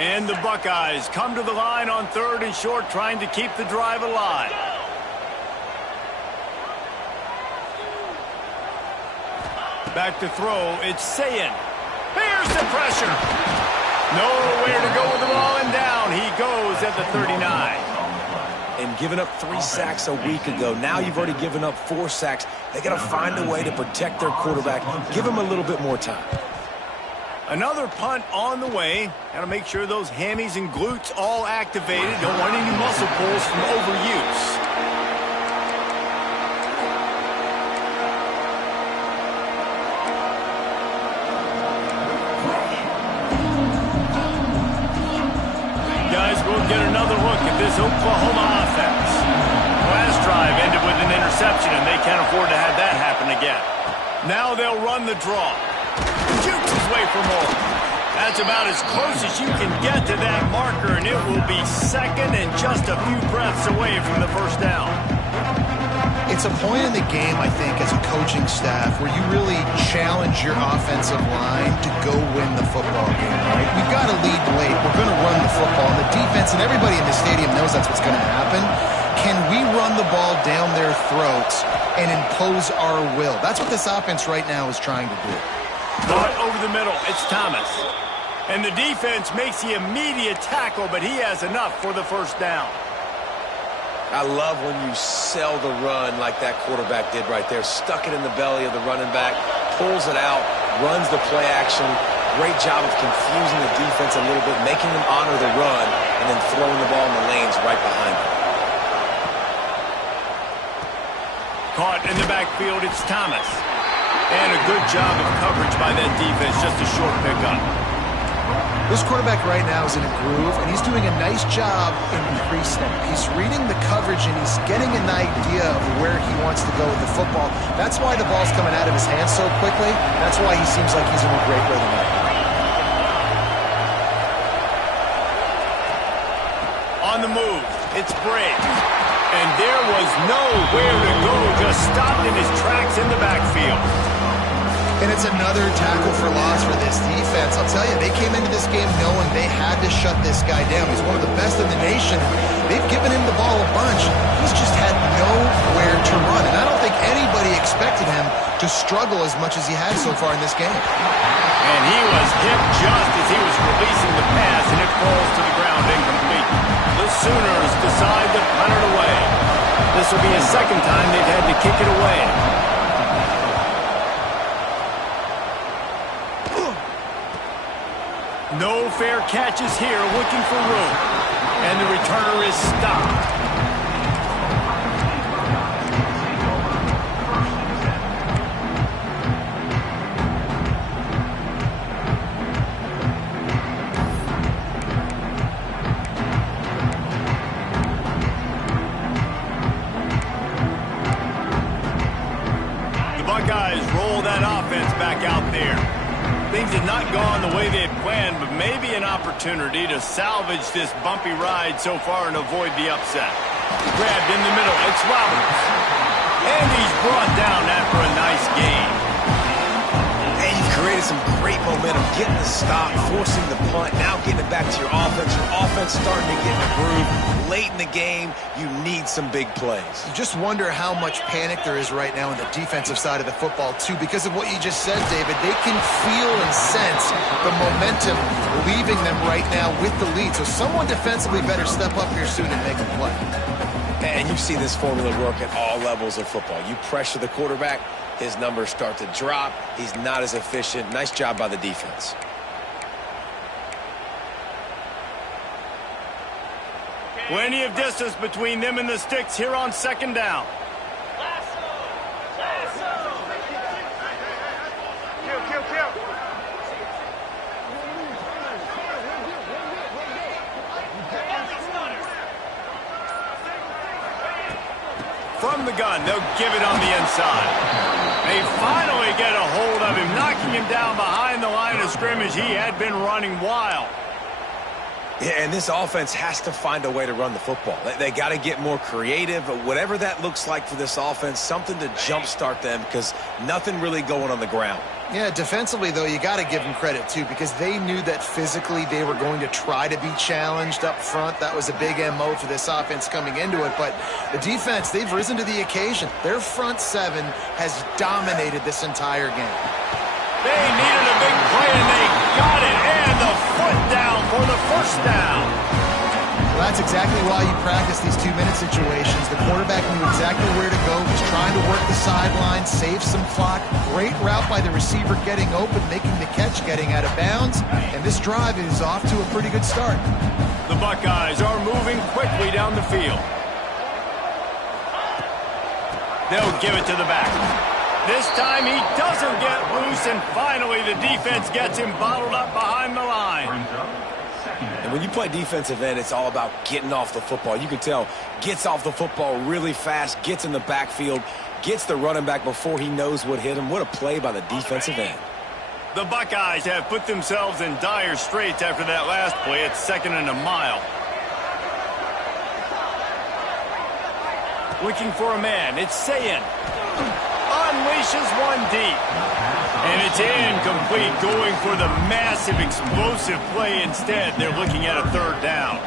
And the Buckeyes come to the line on third and short, trying to keep the drive alive. Back to throw, it's Sayin. Here's the pressure. Nowhere to go with the ball and down. He goes at the 39. And giving up 3 sacks a week ago. Now you've already given up 4 sacks. They got to find a way to protect their quarterback. Give him a little bit more time. Another punt on the way. Got to make sure those hammies and glutes all activated. Don't want any muscle pulls from overuse. Guys, we'll get another look at this Oklahoma offense. Last drive ended with an interception, and they can't afford to have that happen again. Now they'll run the draw. Shoots his way for more. That's about as close as you can get to that marker, and it will be second and just a few breaths away from the first down. It's a point in the game, I think, as a coaching staff where you really challenge your offensive line to go win the football game, right? We've got to lead late. We're going to run the football. And the defense and everybody in the stadium knows that's what's going to happen. Can we run the ball down their throats and impose our will? That's what this offense right now is trying to do. Caught over the middle. It's Thomas. And the defense makes the immediate tackle, but he has enough for the first down. I love when you sell the run like that quarterback did right there. Stuck it in the belly of the running back, pulls it out, runs the play action. Great job of confusing the defense a little bit, making them honor the run, and then throwing the ball in the lanes right behind them. Caught in the backfield, it's Thomas. And a good job of coverage by that defense, just a short pickup. This quarterback right now is in a groove, and he's doing a nice job in pre-snap. He's reading the coverage, and he's getting an idea of where he wants to go with the football. That's why the ball's coming out of his hands so quickly. That's why he seems like he's in a great rhythm right now. On the move, it's Briggs. And there was nowhere to go, just stopped in his tracks in the backfield. And it's another tackle for loss for this defense. I'll tell you, they came into this game knowing they had to shut this guy down. He's one of the best in the nation. They've given him the ball a bunch. He's just had nowhere to run. And I don't think anybody expected him to struggle as much as he had so far in this game. And he was hit just as he was releasing the pass, and it falls to the ground incomplete. The Sooners decide to punt it away. This will be a second time they've had to kick it away. No fair catches here, looking for room. And the returner is stopped. The Buckeyes roll that offense back out there. Things had not gone the way they had planned, but maybe an opportunity to salvage this bumpy ride so far and avoid the upset. Grabbed in the middle, it's Roberts. And he's brought down after a nice gain. And you've created some great momentum, getting the stop, forcing the punt, now getting it back to your offense. Your offense starting to get in the groove. Late in the game, you need some big plays. You just wonder how much panic there is right now on the defensive side of the football, too, because of what you just said, David. They can feel and sense the momentum leaving them right now with the lead. So someone defensively better step up here soon and make a play. And you see this formula work at all levels of football. You pressure the quarterback, his numbers start to drop. He's not as efficient. Nice job by the defense. Plenty of distance between them and the sticks here on second down. From the gun, they'll give it on the inside. They finally get a hold of him, knocking him down behind the line of scrimmage. He had been running wild. Yeah, and this offense has to find a way to run the football. They got to get more creative, whatever that looks like for this offense, something to jumpstart them because nothing really going on the ground. Yeah, defensively, though, you got to give them credit, too, because they knew that physically they were going to try to be challenged up front. That was a big MO for this offense coming into it. But the defense, they've risen to the occasion. Their front seven has dominated this entire game. They needed a big play, and they got it. And the foot down for the first down. Well, that's exactly why you practice these 2-minute situations. The quarterback knew exactly where to go, was trying to work the sideline, save some clock. Great route by the receiver getting open, making the catch, getting out of bounds. And this drive is off to a pretty good start. The Buckeyes are moving quickly down the field. They'll give it to the back. This time he doesn't get loose, and finally the defense gets him bottled up behind the line. And when you play defensive end, it's all about getting off the football. You can tell, gets off the football really fast, gets in the backfield, gets the running back before he knows what hit him. What a play by the defensive end. The Buckeyes have put themselves in dire straits after that last play. It's 2nd and a mile. Looking for a man. It's Sayin. Unleashes one deep. And it's incomplete, going for the massive, explosive play instead. They're looking at a 3rd down.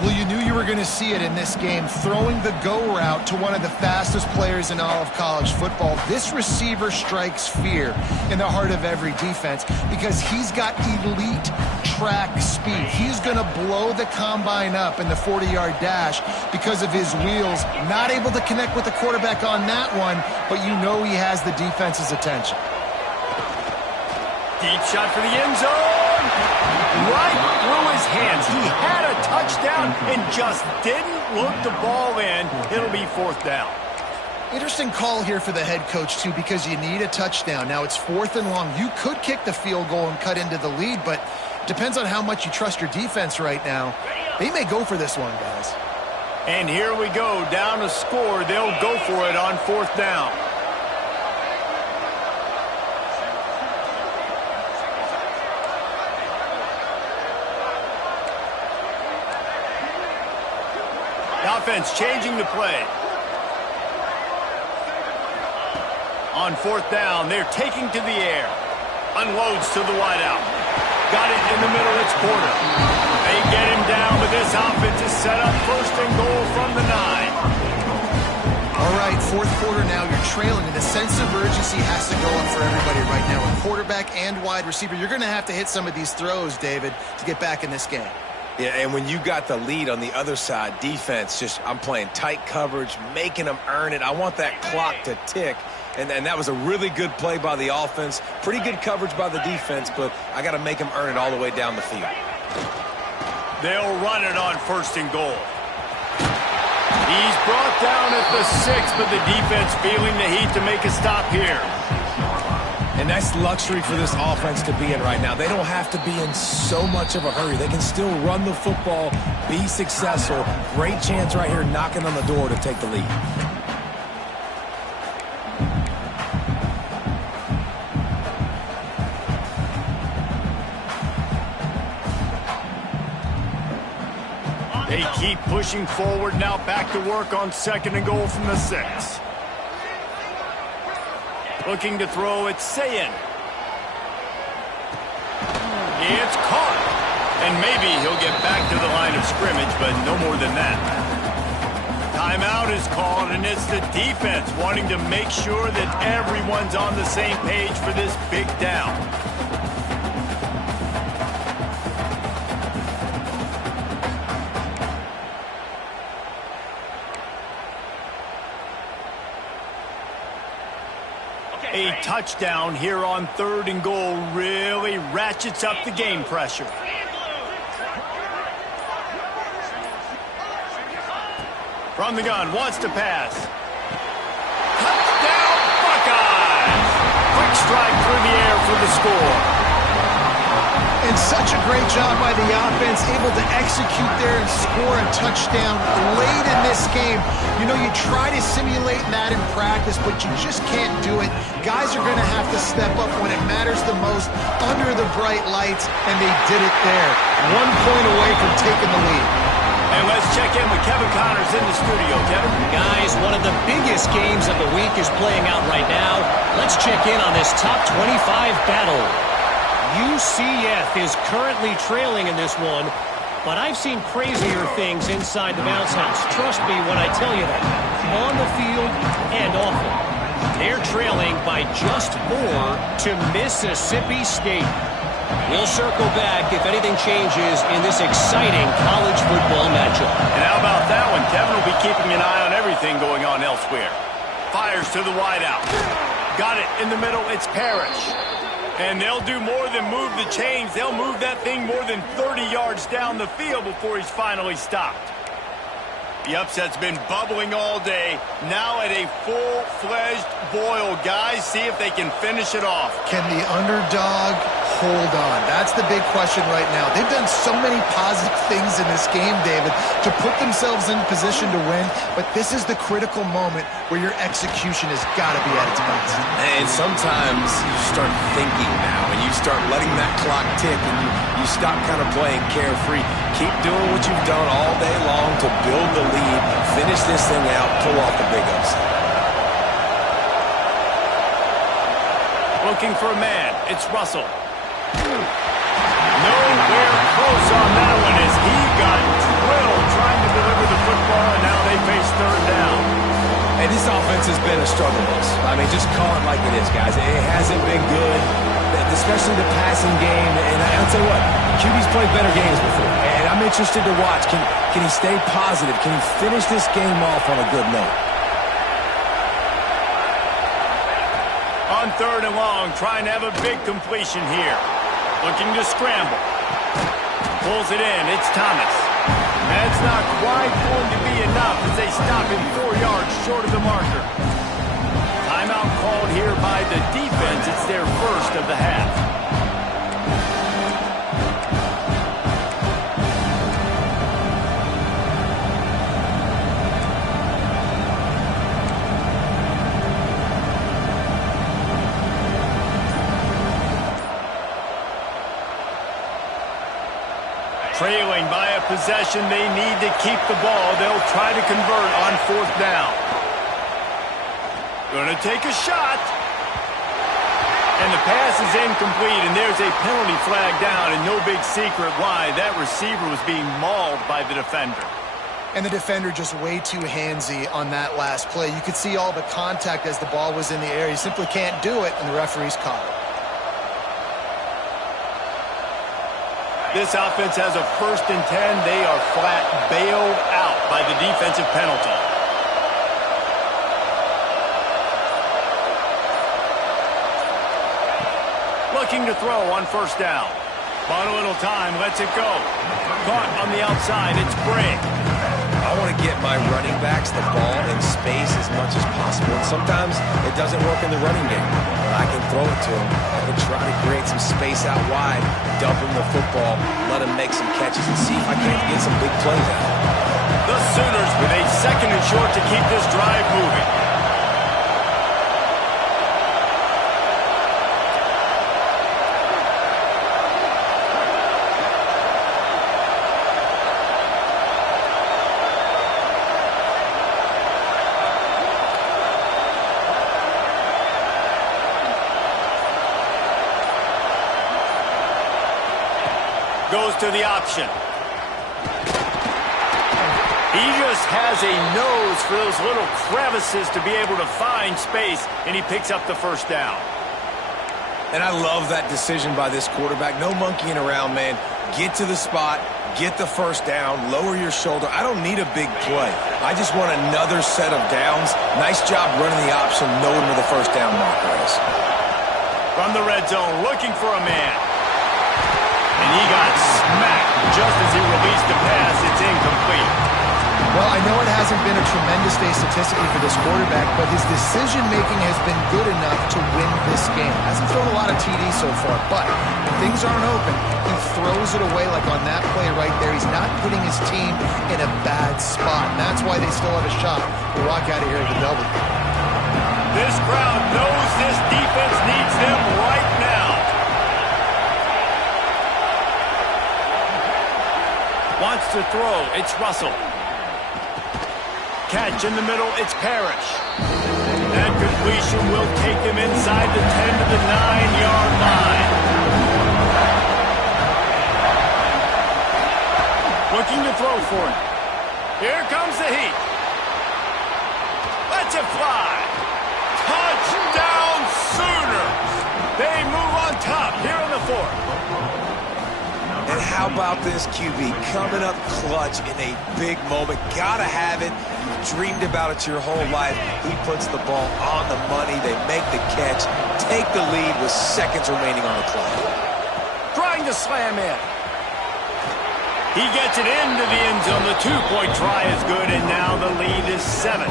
Well, you knew you were going to see it in this game, throwing the go route to one of the fastest players in all of college football. This receiver strikes fear in the heart of every defense because he's got elite track speed. He's going to blow the combine up in the 40-yard dash because of his wheels. Not able to connect with the quarterback on that one, but you know he has the defense's attention. Deep shot for the end zone. Right through his hands. He had a touchdown and just didn't look the ball in. It'll be 4th down. Interesting call here for the head coach, too, because you need a touchdown. Now it's 4th and long. You could kick the field goal and cut into the lead, but depends on how much you trust your defense right now. They may go for this one, guys. And here we go. Down to score. They'll go for it on 4th down. Offense changing the play. On 4th down, they're taking to the air. Unloads to the wideout. Got it in the middle, it's Porter. They get him down, but this offense is set up 1st and goal from the 9. All right, 4th quarter now, you're trailing, and the sense of urgency has to go up for everybody right now. A quarterback and wide receiver, you're going to have to hit some of these throws, David, to get back in this game. Yeah, and when you got the lead on the other side, defense, I'm playing tight coverage, making them earn it. I want that clock to tick, and that was a really good play by the offense. Pretty good coverage by the defense, but I got to make them earn it all the way down the field. They'll run it on 1st and goal. He's brought down at the 6, but the defense feeling the heat to make a stop here. And that's luxury for this offense to be in right now. They don't have to be in so much of a hurry. They can still run the football, be successful. Great chance right here knocking on the door to take the lead. They keep pushing forward, now back to work on 2nd and goal from the 6. Looking to throw, it's Sayin. It's caught. And maybe he'll get back to the line of scrimmage, but no more than that. Timeout is called, and it's the defense wanting to make sure that everyone's on the same page for this big down. A touchdown here on 3rd and goal really ratchets up the game pressure. From the gun, wants to pass. Touchdown, Buckeyes! Quick strike through the air for the score. And such a great job by the offense, able to execute there and score a touchdown late in this game. You know, you try to simulate that in practice, but you just can't do it. Guys are going to have to step up when it matters the most under the bright lights, and they did it there. 1 point away from taking the lead. And let's check in with Kevin Connors in the studio. Kevin? Guys, one of the biggest games of the week is playing out right now. Let's check in on this top 25 battle. UCF is currently trailing in this one, but I've seen crazier things inside the bounce house. Trust me when I tell you that. On the field and off it. They're trailing by just 4 to Mississippi State. We'll circle back if anything changes in this exciting college football matchup. And how about that one? Kevin will be keeping an eye on everything going on elsewhere. Fires to the wideout. Got it in the middle. It's Parrish. And they'll do more than move the chains. They'll move that thing more than 30 yards down the field before he's finally stopped. The upset's been bubbling all day. Now at a full-fledged boil. Guys, see if they can finish it off. Can the underdog hold on? That's the big question right now. They've done so many positive things in this game, David, to put themselves in position to win, but this is the critical moment where your execution has got to be at its best. And sometimes you start thinking now, and you start letting that clock tick, and you stop kind of playing carefree. Keep doing what you've done all day long to build the lead, finish this thing out, pull off the big upset. Looking for a man. It's Russell. Nowhere close on that one as he got drilled trying to deliver the football, and now they face 3rd down. And this offense has been a struggle bus. I mean, just call it like it is, guys. It hasn't been good, especially the passing game. And I'll tell you what, QB's played better games before. And I'm interested to watch. Can he stay positive? Can he finish this game off on a good note? On 3rd and long, trying to have a big completion here. Looking to scramble. Pulls it in. It's Thomas. That's not quite going to be enough as they stop him 4 yards short of the marker. Timeout called here by the defense. It's their first of the half. Trailing by a possession, they need to keep the ball. They'll try to convert on 4th down. Going to take a shot. And the pass is incomplete, and there's a penalty flag down, and no big secret why. That receiver was being mauled by the defender. And the defender just way too handsy on that last play. You could see all the contact as the ball was in the air. He simply can't do it, and the referee's caught it. This offense has a 1st and 10. They are flat bailed out by the defensive penalty. Looking to throw on 1st down. Bought a little time, lets it go. Caught on the outside, it's Bray. I want to get my running backs the ball in space as much as possible. And sometimes it doesn't work in the running game, but I can throw it to them. I can try to create some space out wide, dump him the football, let him make some catches, and see if I can't get some big plays out. The Sooners with a 2nd and short to keep this drive moving. goes to the option. He just has a nose for those little crevices to be able to find space, and he picks up the first down. And I love that decision by this quarterback. No monkeying around, man. Get to the spot, get the first down, lower your shoulder. I don't need a big play. I just want another set of downs. Nice job running the option, knowing where the first down marker is. From the red zone, looking for a man. And he got smacked just as he released the pass. It's incomplete. Well, I know it hasn't been a tremendous day statistically for this quarterback, but his decision-making has been good enough to win this game. Hasn't thrown a lot of TDs so far, but when things aren't open, he throws it away like on that play right there. He's not putting his team in a bad spot, and that's why they still have a shot to walk out of here with the W. This crowd knows this defense needs them right now. Wants to throw. It's Russell. Catch in the middle, it's Parrish. That completion will take them inside the 10 to the 9-yard line. Looking to throw for it. Here comes the heat. Let's it fly. Touchdown Sooners. They move on top here in the fourth. And how about this QB coming up clutch in a big moment? Gotta have it. You've dreamed about it your whole life. He puts the ball on the money. They make the catch, take the lead with seconds remaining on the clock. Trying to slam in. He gets it into the end zone. The two-point try is good, and now the lead is 7.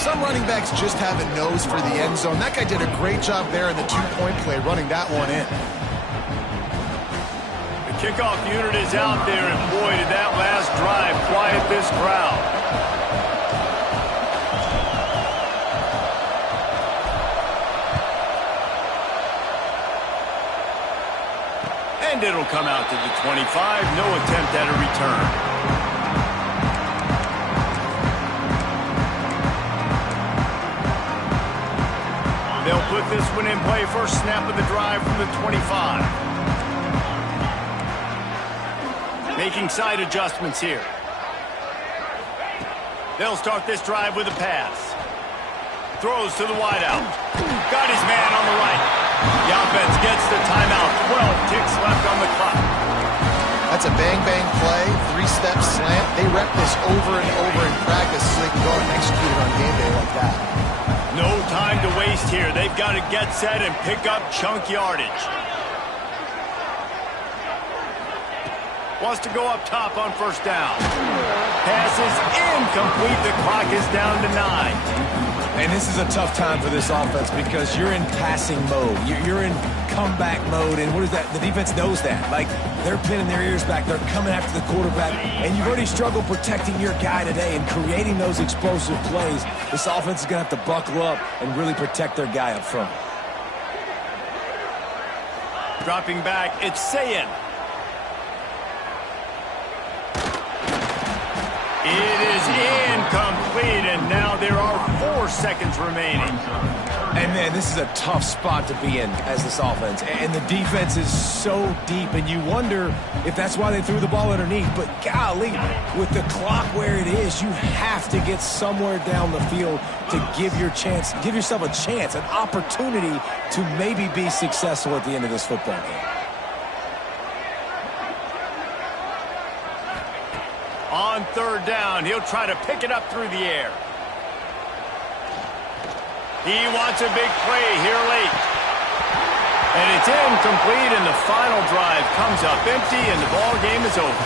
Some running backs just have a nose for the end zone. That guy did a great job there in the two-point play, running that one in. Kickoff unit is out there, and boy, did that last drive quiet this crowd. And it'll come out to the 25. No attempt at a return. They'll put this one in play. First snap of the drive from the 25. Making side adjustments here. They'll start this drive with a pass. Throws to the wideout. Got his man on the right. The offense gets the timeout. 12 ticks left on the clock. That's a bang-bang play, three-step slant. They rep this over and over in practice so they can go out and execute it on game day like that. No time to waste here. They've got to get set and pick up chunk yardage. Wants to go up top on first down. Pass is incomplete. The clock is down to 9. And this is a tough time for this offense because you're in passing mode. You're in comeback mode, and what is that? The defense knows that. Like, they're pinning their ears back. They're coming after the quarterback, and you've already struggled protecting your guy today and creating those explosive plays. This offense is going to have to buckle up and really protect their guy up front. Dropping back, it's Sayin. It is incomplete, and now there are 4 seconds remaining. And, man, this is a tough spot to be in as this offense. And the defense is so deep, and you wonder if that's why they threw the ball underneath. But, golly, with the clock where it is, you have to get somewhere down the field to give yourself a chance, an opportunity to maybe be successful at the end of this football game. On third down, he'll try to pick it up through the air. He wants a big play here late. And it's incomplete, and the final drive comes up empty, and the ball game is over.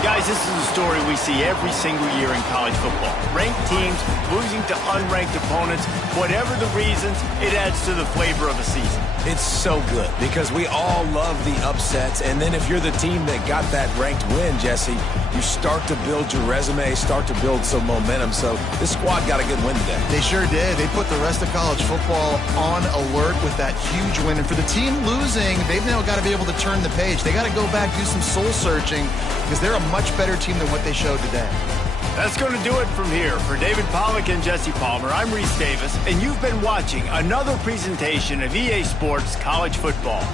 Guys, this is a story we see every single year in college football. Ranked teams losing to unranked opponents. Whatever the reasons, it adds to the flavor of a season. It's so good because we all love the upsets, and then if you're the team that got that ranked win, Jesse, you start to build your resume, start to build some momentum. So this squad got a good win today. They sure did. They put the rest of college football on alert with that huge win. And for the team losing, they've now got to be able to turn the page. They got to go back, do some soul searching, because they're a much better team than what they showed today. That's going to do it from here. For David Pollack and Jesse Palmer, I'm Reese Davis, and you've been watching another presentation of EA Sports College Football.